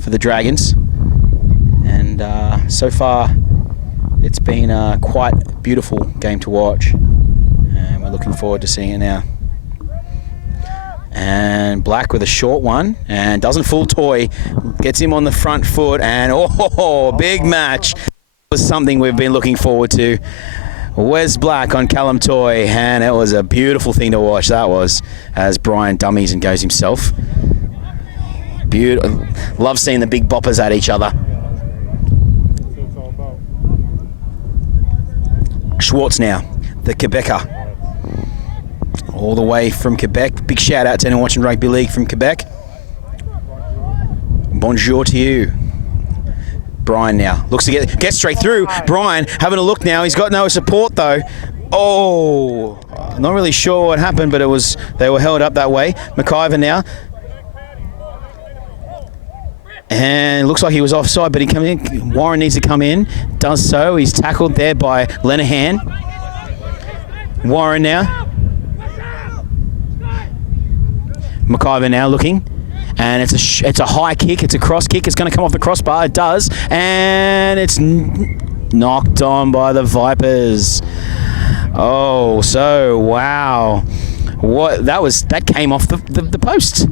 for the Dragons, and so far it's been a quite beautiful game to watch, and we're looking forward to seeing it now. And Black with a short one, and doesn't fool Toy, gets him on the front foot, and big match. It was something we've been looking forward to. Wes Black on Callum Toy, and it was a beautiful thing to watch. That was, as Brian dummies and goes himself. Beautiful. Love seeing the big boppers at each other. Schwartz now, the Quebecer. All the way from Quebec. Big shout out to anyone watching Rugby League from Quebec. Bonjour to you. Brian now looks to get straight through. Brian having a look now. He's got no support though. Oh, not really sure what happened, but they were held up that way. McIver now. And looks like he was offside, but he comes in. Warren needs to come in. Does so. He's tackled there by Lenahan. Warren now. McIver now looking, and it's a high kick. It's a cross kick. It's going to come off the crossbar. It does, and it's knocked on by the Vipers. Oh, so wow. What that came off the post,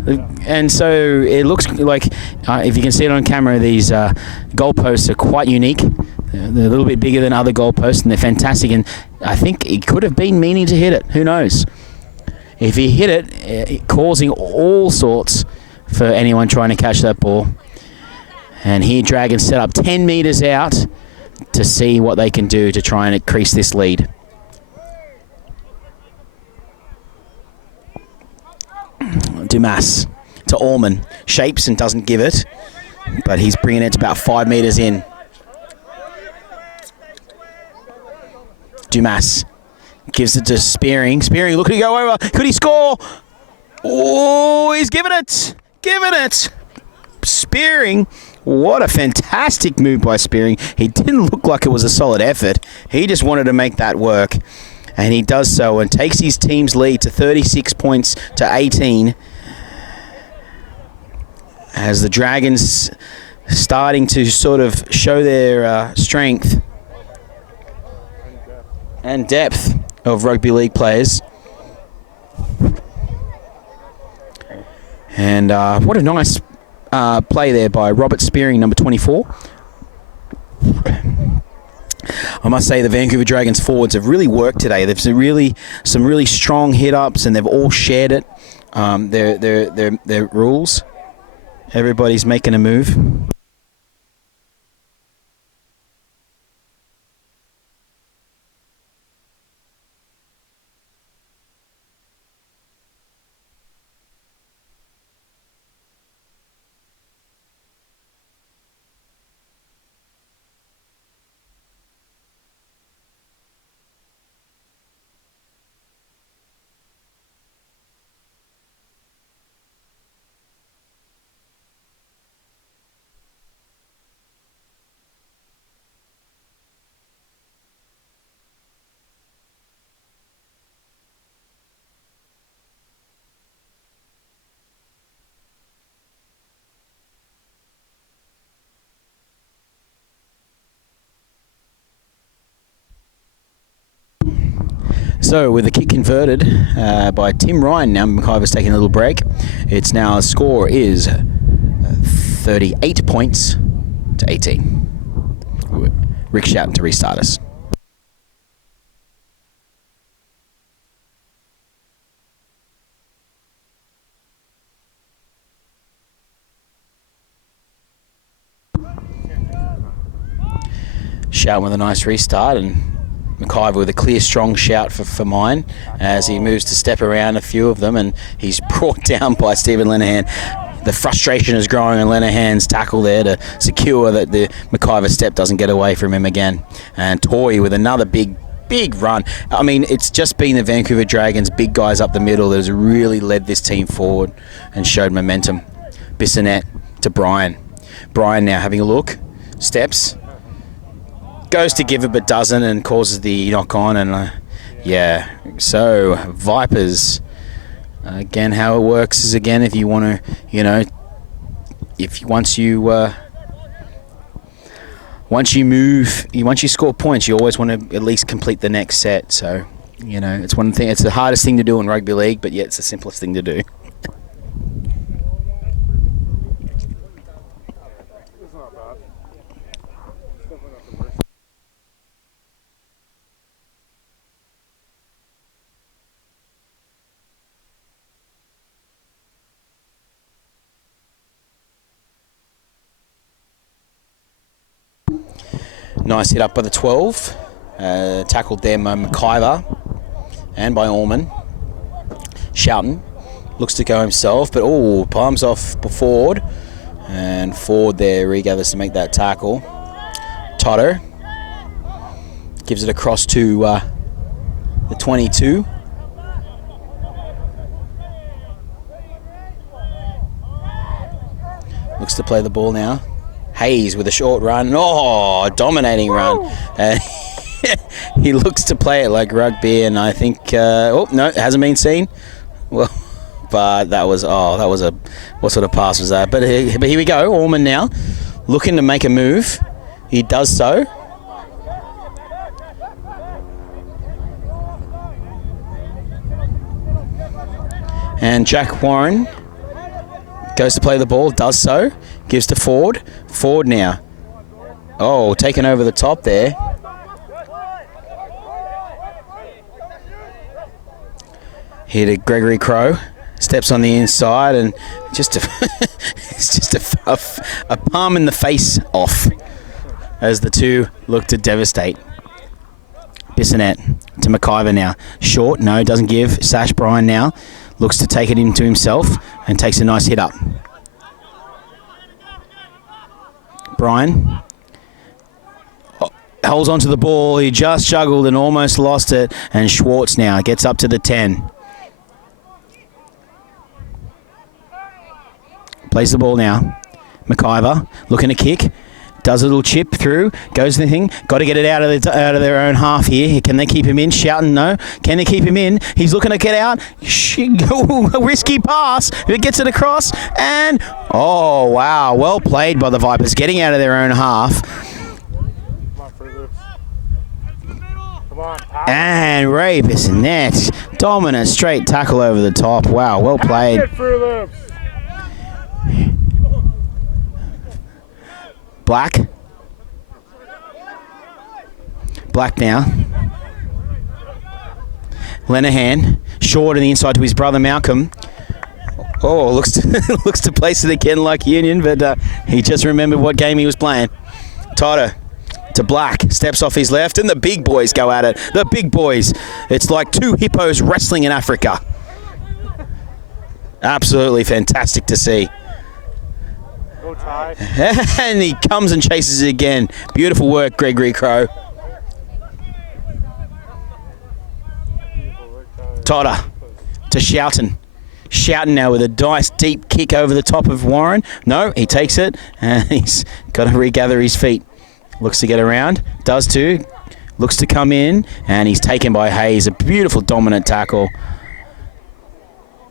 and so it looks like if you can see it on camera, these goalposts are quite unique. They're a little bit bigger than other goalposts, and they're fantastic. And I think he could have been meaning to hit it. Who knows? If he hit it, causing all sorts for anyone trying to catch that ball. And here Dragons set up 10 metres out to see what they can do to try and increase this lead. Dumas to Allman. Shapes and doesn't give it, but he's bringing it to about 5 metres in. Dumas gives it to Spearing. Spearing looking to go over. Could he score? Oh, he's given it. Spearing. What a fantastic move by Spearing. He didn't look like it was a solid effort. He just wanted to make that work. And he does so and takes his team's lead to 36 points to 18. As the Dragons starting to sort of show their strength and depth of rugby league players. And what a nice play there by Robert Spearing, number 24. I must say the Vancouver Dragons forwards have really worked today. They've some really strong hit-ups, and they've all shared it. Their rules. Everybody's making a move. So with the kick converted by Tim Ryan, now McIver's taking a little break. It's now, score is 38 points to 18. Rick Shatton to restart us. Shatton with a nice restart, and McIver with a clear, strong shout for mine as he moves to step around a few of them, and he's brought down by Stephen Lenahan. The frustration is growing on Lenahan's tackle there to secure that the McIver step doesn't get away from him again. And Toy with another big run. I mean, it's just been the Vancouver Dragons, big guys up the middle, that has really led this team forward and showed momentum. Bissonette to Brian. Brian now having a look. Steps. Goes to give it but doesn't, and causes the knock on. And yeah, so Vipers, again, how it works is, again, if you want to, once you score points, you always want to at least complete the next set. So it's one thing. It's the hardest thing to do in rugby league, but yet it's the simplest thing to do. Nice hit up by the 12. Tackled there by McIver and by Orman. Shelton looks to go himself, but palms off Ford. And Ford there regathers to make that tackle. Toto gives it across to the 22. Looks to play the ball now. Hayes with a short run. Dominating run. He looks to play it like rugby, and I think... no, it hasn't been seen. Well, but that was a... What sort of pass was that? But here we go. Orman now looking to make a move. He does so. And Jack Warren goes to play the ball, does so. Gives to Ford. Ford now. Taken over the top there. Here to Gregory Crow. Steps on the inside, and it's just a palm in the face off as the two look to devastate. Bissonette to McIver now. Short, no, doesn't give. Sash Bryan now looks to take it into himself and takes a nice hit up. Bryan holds onto the ball. He just juggled and almost lost it. And Schwartz now gets up to the 10. Plays the ball now. McIver looking to kick. Does a little chip through, goes to the thing. Got to get it out of their own half here. Can they keep him in? Shouting no. Can they keep him in? He's looking to get out. A risky pass. It gets it across, and oh wow, well played by the Vipers, getting out of their own half. And Ray Bissonette, dominant straight tackle over the top. Wow, well played. Black now. Lenahan, short on the inside to his brother Malcolm. Oh, looks to place it again like Union, but he just remembered what game he was playing. Toto to Black, steps off his left, and the big boys go at it. The big boys. It's like two hippos wrestling in Africa. Absolutely fantastic to see. Go Ty. And he comes and chases it again. Beautiful work, Gregory Crow. Totter to Shouten. Shouten now with a nice deep kick over the top of Warren. No, he takes it, and he's got to regather his feet. Looks to get around. Does too. Looks to come in, and he's taken by Hayes. A beautiful dominant tackle.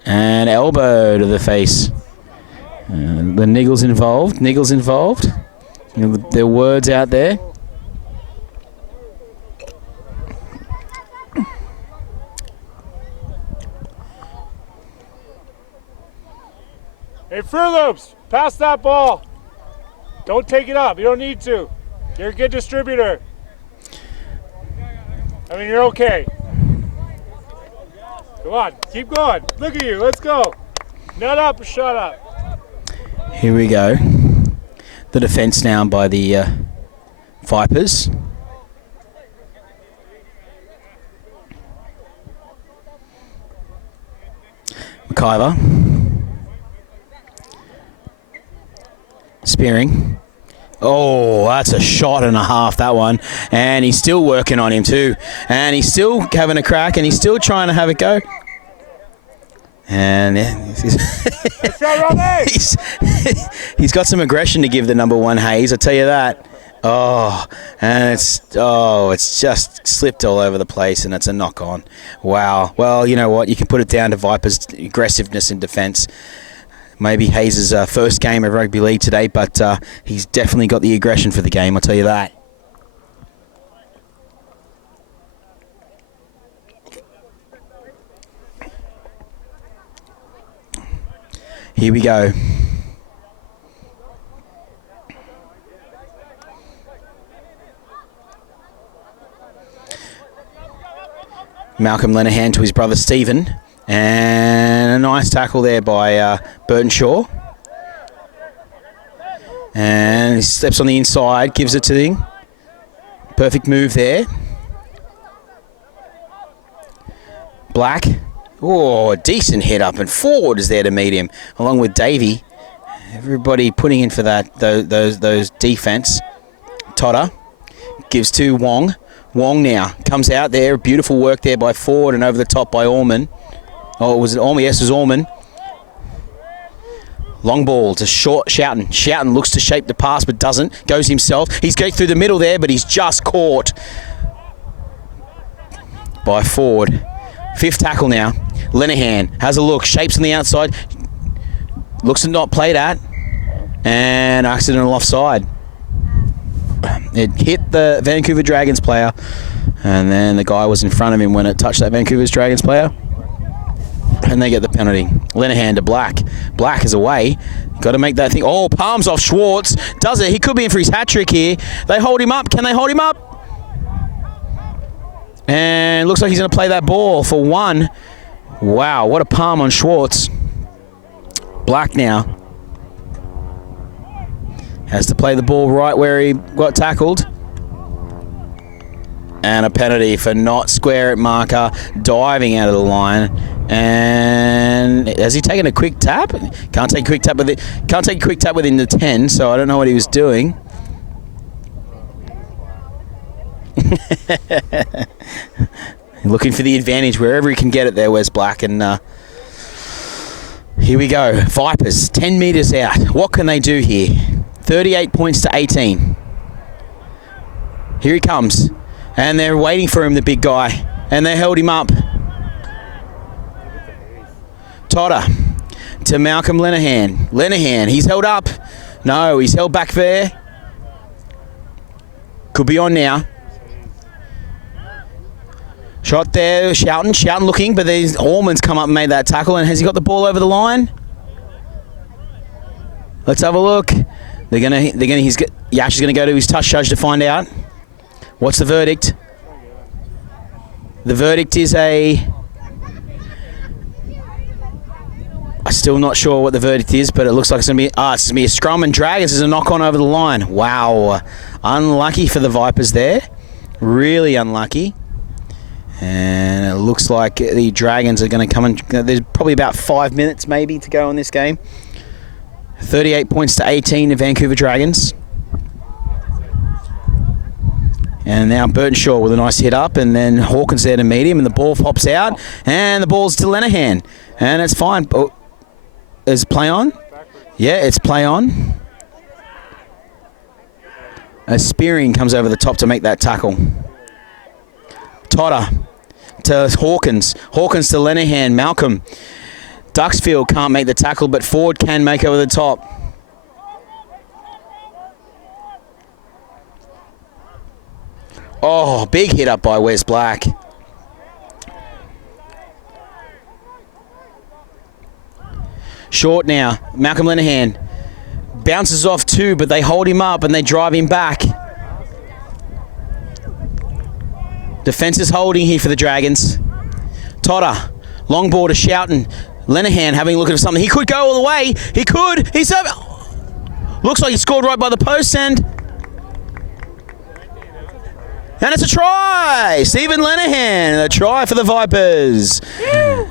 And elbow to the face. The Niggles involved. You know, there are words out there. Hey, Furloops, pass that ball. Don't take it up. You don't need to. You're a good distributor. I mean, you're okay. Come on, keep going. Look at you. Let's go. Nut up or shut up. Here we go. The defence now by the Vipers. McIver. Spearing. Oh, that's a shot and a half, that one. And he's still working on him too. And he's still having a crack, and he's still trying to have a go. And he's got some aggression to give the number one, Hayes, I'll tell you that. Oh, and it's just slipped all over the place, and it's a knock on. Wow. Well, you know what? You can put it down to Vipers' aggressiveness in defence. Maybe Hayes' first game of rugby league today, but he's definitely got the aggression for the game, I'll tell you that. Here we go. Malcolm Lenahan to his brother Stephen. And a nice tackle there by Burton Shaw. And he steps on the inside, gives it to him. Perfect move there. Black. Oh, a decent hit up, and Ford is there to meet him, along with Davey. Everybody putting in for that those defense. Totter gives to Wong. Wong now comes out there. Beautiful work there by Ford and over the top by Orman. Oh, was it Orman? Yes, it was Orman. Long ball to short Shouten. Shouten looks to shape the pass but doesn't. Goes himself. He's going through the middle there, but he's just caught by Ford. Fifth tackle now. Lenahan has a look. Shapes on the outside. Looks to not play that. And accidental offside. It hit the Vancouver Dragons player. And then the guy was in front of him when it touched that Vancouver Dragons player. And they get the penalty. Lenahan to Black. Black is away. Got to make that thing. Oh, palms off Schwartz. Does it? He could be in for his hat trick here. They hold him up. Can they hold him up? And looks like he's going to play that ball for one. Wow, what a palm on Schwartz. Black now has to play the ball right where he got tackled. And a penalty for not square at marker, diving out of the line. And has he taken a quick tap? Can't take a quick tap with it. Can't take a quick tap within the 10, so I don't know what he was doing. Looking for the advantage wherever he can get it there, Wes Black. And here we go. Vipers, 10 metres out. What can they do here? 38 points to 18. Here he comes. And they're waiting for him, the big guy. And they held him up. Totter to Malcolm Lenahan. Lenahan, he's held up. No, he's held back there. Could be on now. Shot there, Shoughton looking, but there's Allman's come up and made that tackle. And has he got the ball over the line? Let's have a look. Yash is gonna go to his touch judge to find out. What's the verdict? The verdict is I'm still not sure what the verdict is, but it looks like it's going to be a scrum and Dragons is a knock on over the line. Wow. Unlucky for the Vipers there. Really unlucky. And it looks like the Dragons are going to come in. There's probably about 5 minutes maybe to go in this game. 38 points to 18 the Vancouver Dragons. And now Burtonshaw with a nice hit up, and then Hawkins there to meet him, and the ball pops out, and the ball's to Lenahan. And it's fine. Oh, is play on? Yeah, it's play on. A Spearing comes over the top to make that tackle. Totter to Hawkins. Hawkins to Lenahan. Malcolm. Duxfield can't make the tackle, but Ford can make over the top. Oh, big hit up by Wes Black. Short now. Malcolm Lenahan bounces off two, but they hold him up and they drive him back. Defence is holding here for the Dragons. Totter. Long ball to Shoughton. Lenahan having a look at something. He could go all the way. He could. He's over. Looks like he scored right by the post and it's a try! Stephen Lenahan, a try for the Vipers. Yeah.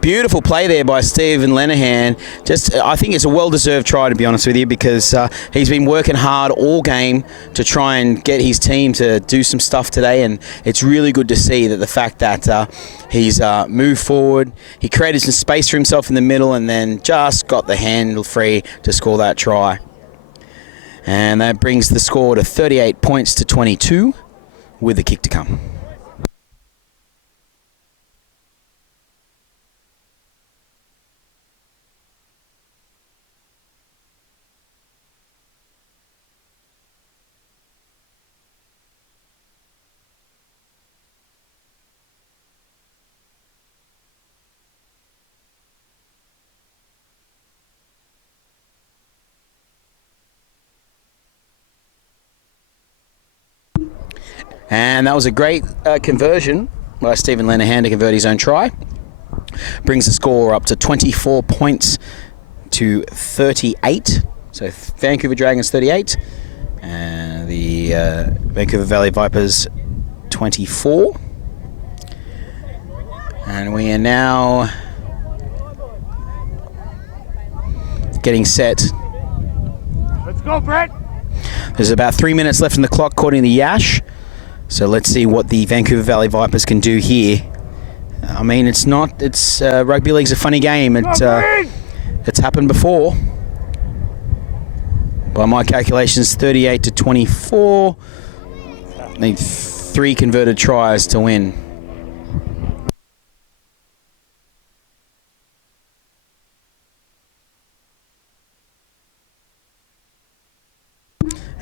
Beautiful play there by Stephen Lenahan. I think it's a well-deserved try, to be honest with you, because he's been working hard all game to try and get his team to do some stuff today, and it's really good to see that the fact that he's moved forward, he created some space for himself in the middle, and then just got the handle free to score that try. And that brings the score to 38 points to 22 with the kick to come. And that was a great conversion by Stephen Lenahan to convert his own try. Brings the score up to 24 points to 38. So Vancouver Dragons 38 and the Vancouver Valley Vipers 24. And we are now getting set. Let's go, Brett. There's about 3 minutes left in the clock according to Yash. So let's see what the Vancouver Valley Vipers can do here. I mean, rugby league's a funny game. It's happened before. By my calculations, 38 to 24. Need 3 converted tries to win.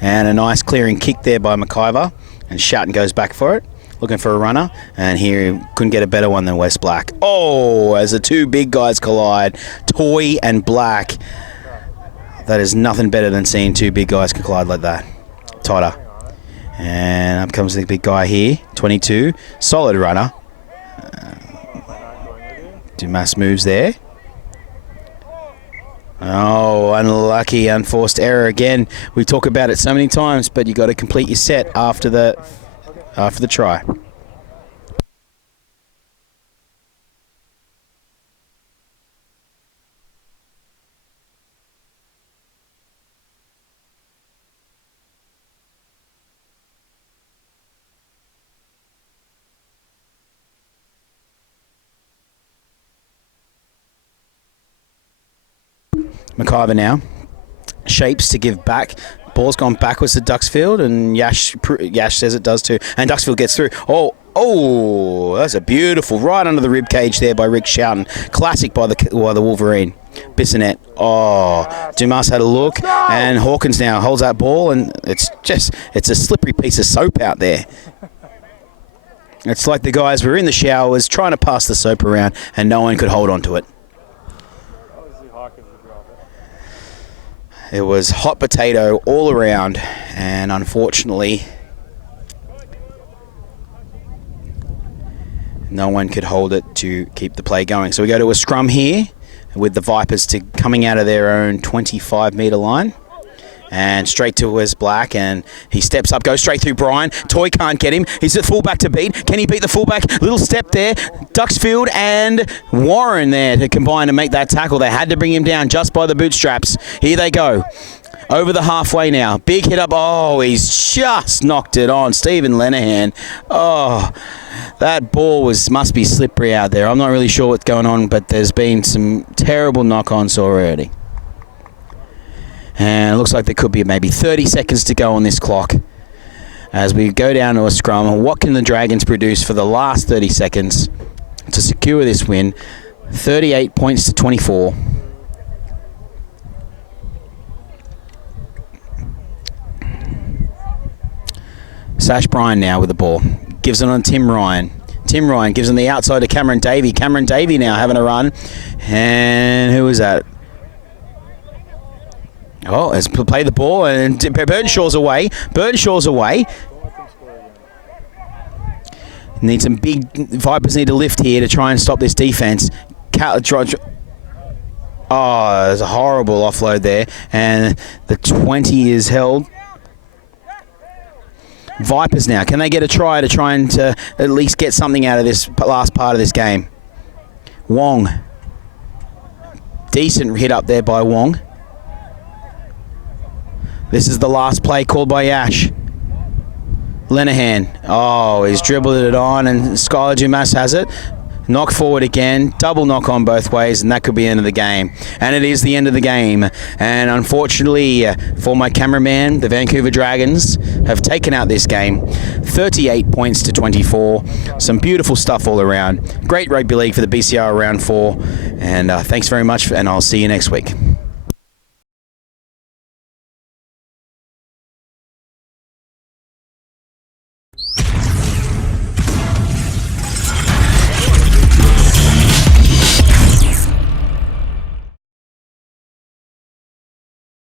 And a nice clearing kick there by McIver. And Shoughton goes back for it, looking for a runner. And here couldn't get a better one than Wes Black. Oh, as the two big guys collide, Toy and Black. That is nothing better than seeing two big guys collide like that. Totter. And up comes the big guy here, 22. Solid runner. Dumas moves there. Oh, unlucky, unforced error again. We talk about it so many times, but you got to complete your set after the try. McIver now shapes to give back. Ball's gone backwards to Duxfield, and Yash says it does too. And Duxfield gets through. Oh, that's a beautiful right under the rib cage there by Rick Shoughton. Classic by the Wolverine. Bissonette. Oh, Dumas had a look, and Hawkins now holds that ball, and it's a slippery piece of soap out there. It's like the guys were in the showers trying to pass the soap around, and no one could hold on to it. It was hot potato all around, and unfortunately, no one could hold it to keep the play going. So we go to a scrum here with the Vipers coming out of their own 25-metre line. And straight to Wes Black, and he steps up, goes straight through Brian. Toy can't get him. He's the fullback to beat. Can he beat the fullback? Little step there. Duxfield and Warren there to combine and make that tackle. They had to bring him down just by the bootstraps. Here they go. Over the halfway now. Big hit up. Oh, he's just knocked it on. Stephen Lenahan. Oh, that ball must be slippery out there. I'm not really sure what's going on, but there's been some terrible knock-ons already. And it looks like there could be maybe 30 seconds to go on this clock as we go down to a scrum. What can the Dragons produce for the last 30 seconds to secure this win? 38 points to 24. Sash Bryan now with the ball. Gives it on Tim Ryan. Tim Ryan gives on the outside to Cameron Davey. Cameron Davey now having a run. And who is that? Oh, has played the ball, and Burnshaw's away. Burnshaw's away. Need some big Vipers need to lift here to try and stop this defense. Oh, there's a horrible offload there, and the 20 is held. Vipers now, can they get a try to at least get something out of this last part of this game? Wong. Decent hit up there by Wong. This is the last play called by Yash. Lenahan. Oh, he's dribbled it on, and Skylar Dumas has it. Knock forward again. Double knock on both ways, and that could be the end of the game. And it is the end of the game. And unfortunately for my cameraman, the Vancouver Dragons have taken out this game. 38 points to 24. Some beautiful stuff all around. Great rugby league for the BCRL Round 4. And thanks very much, and I'll see you next week.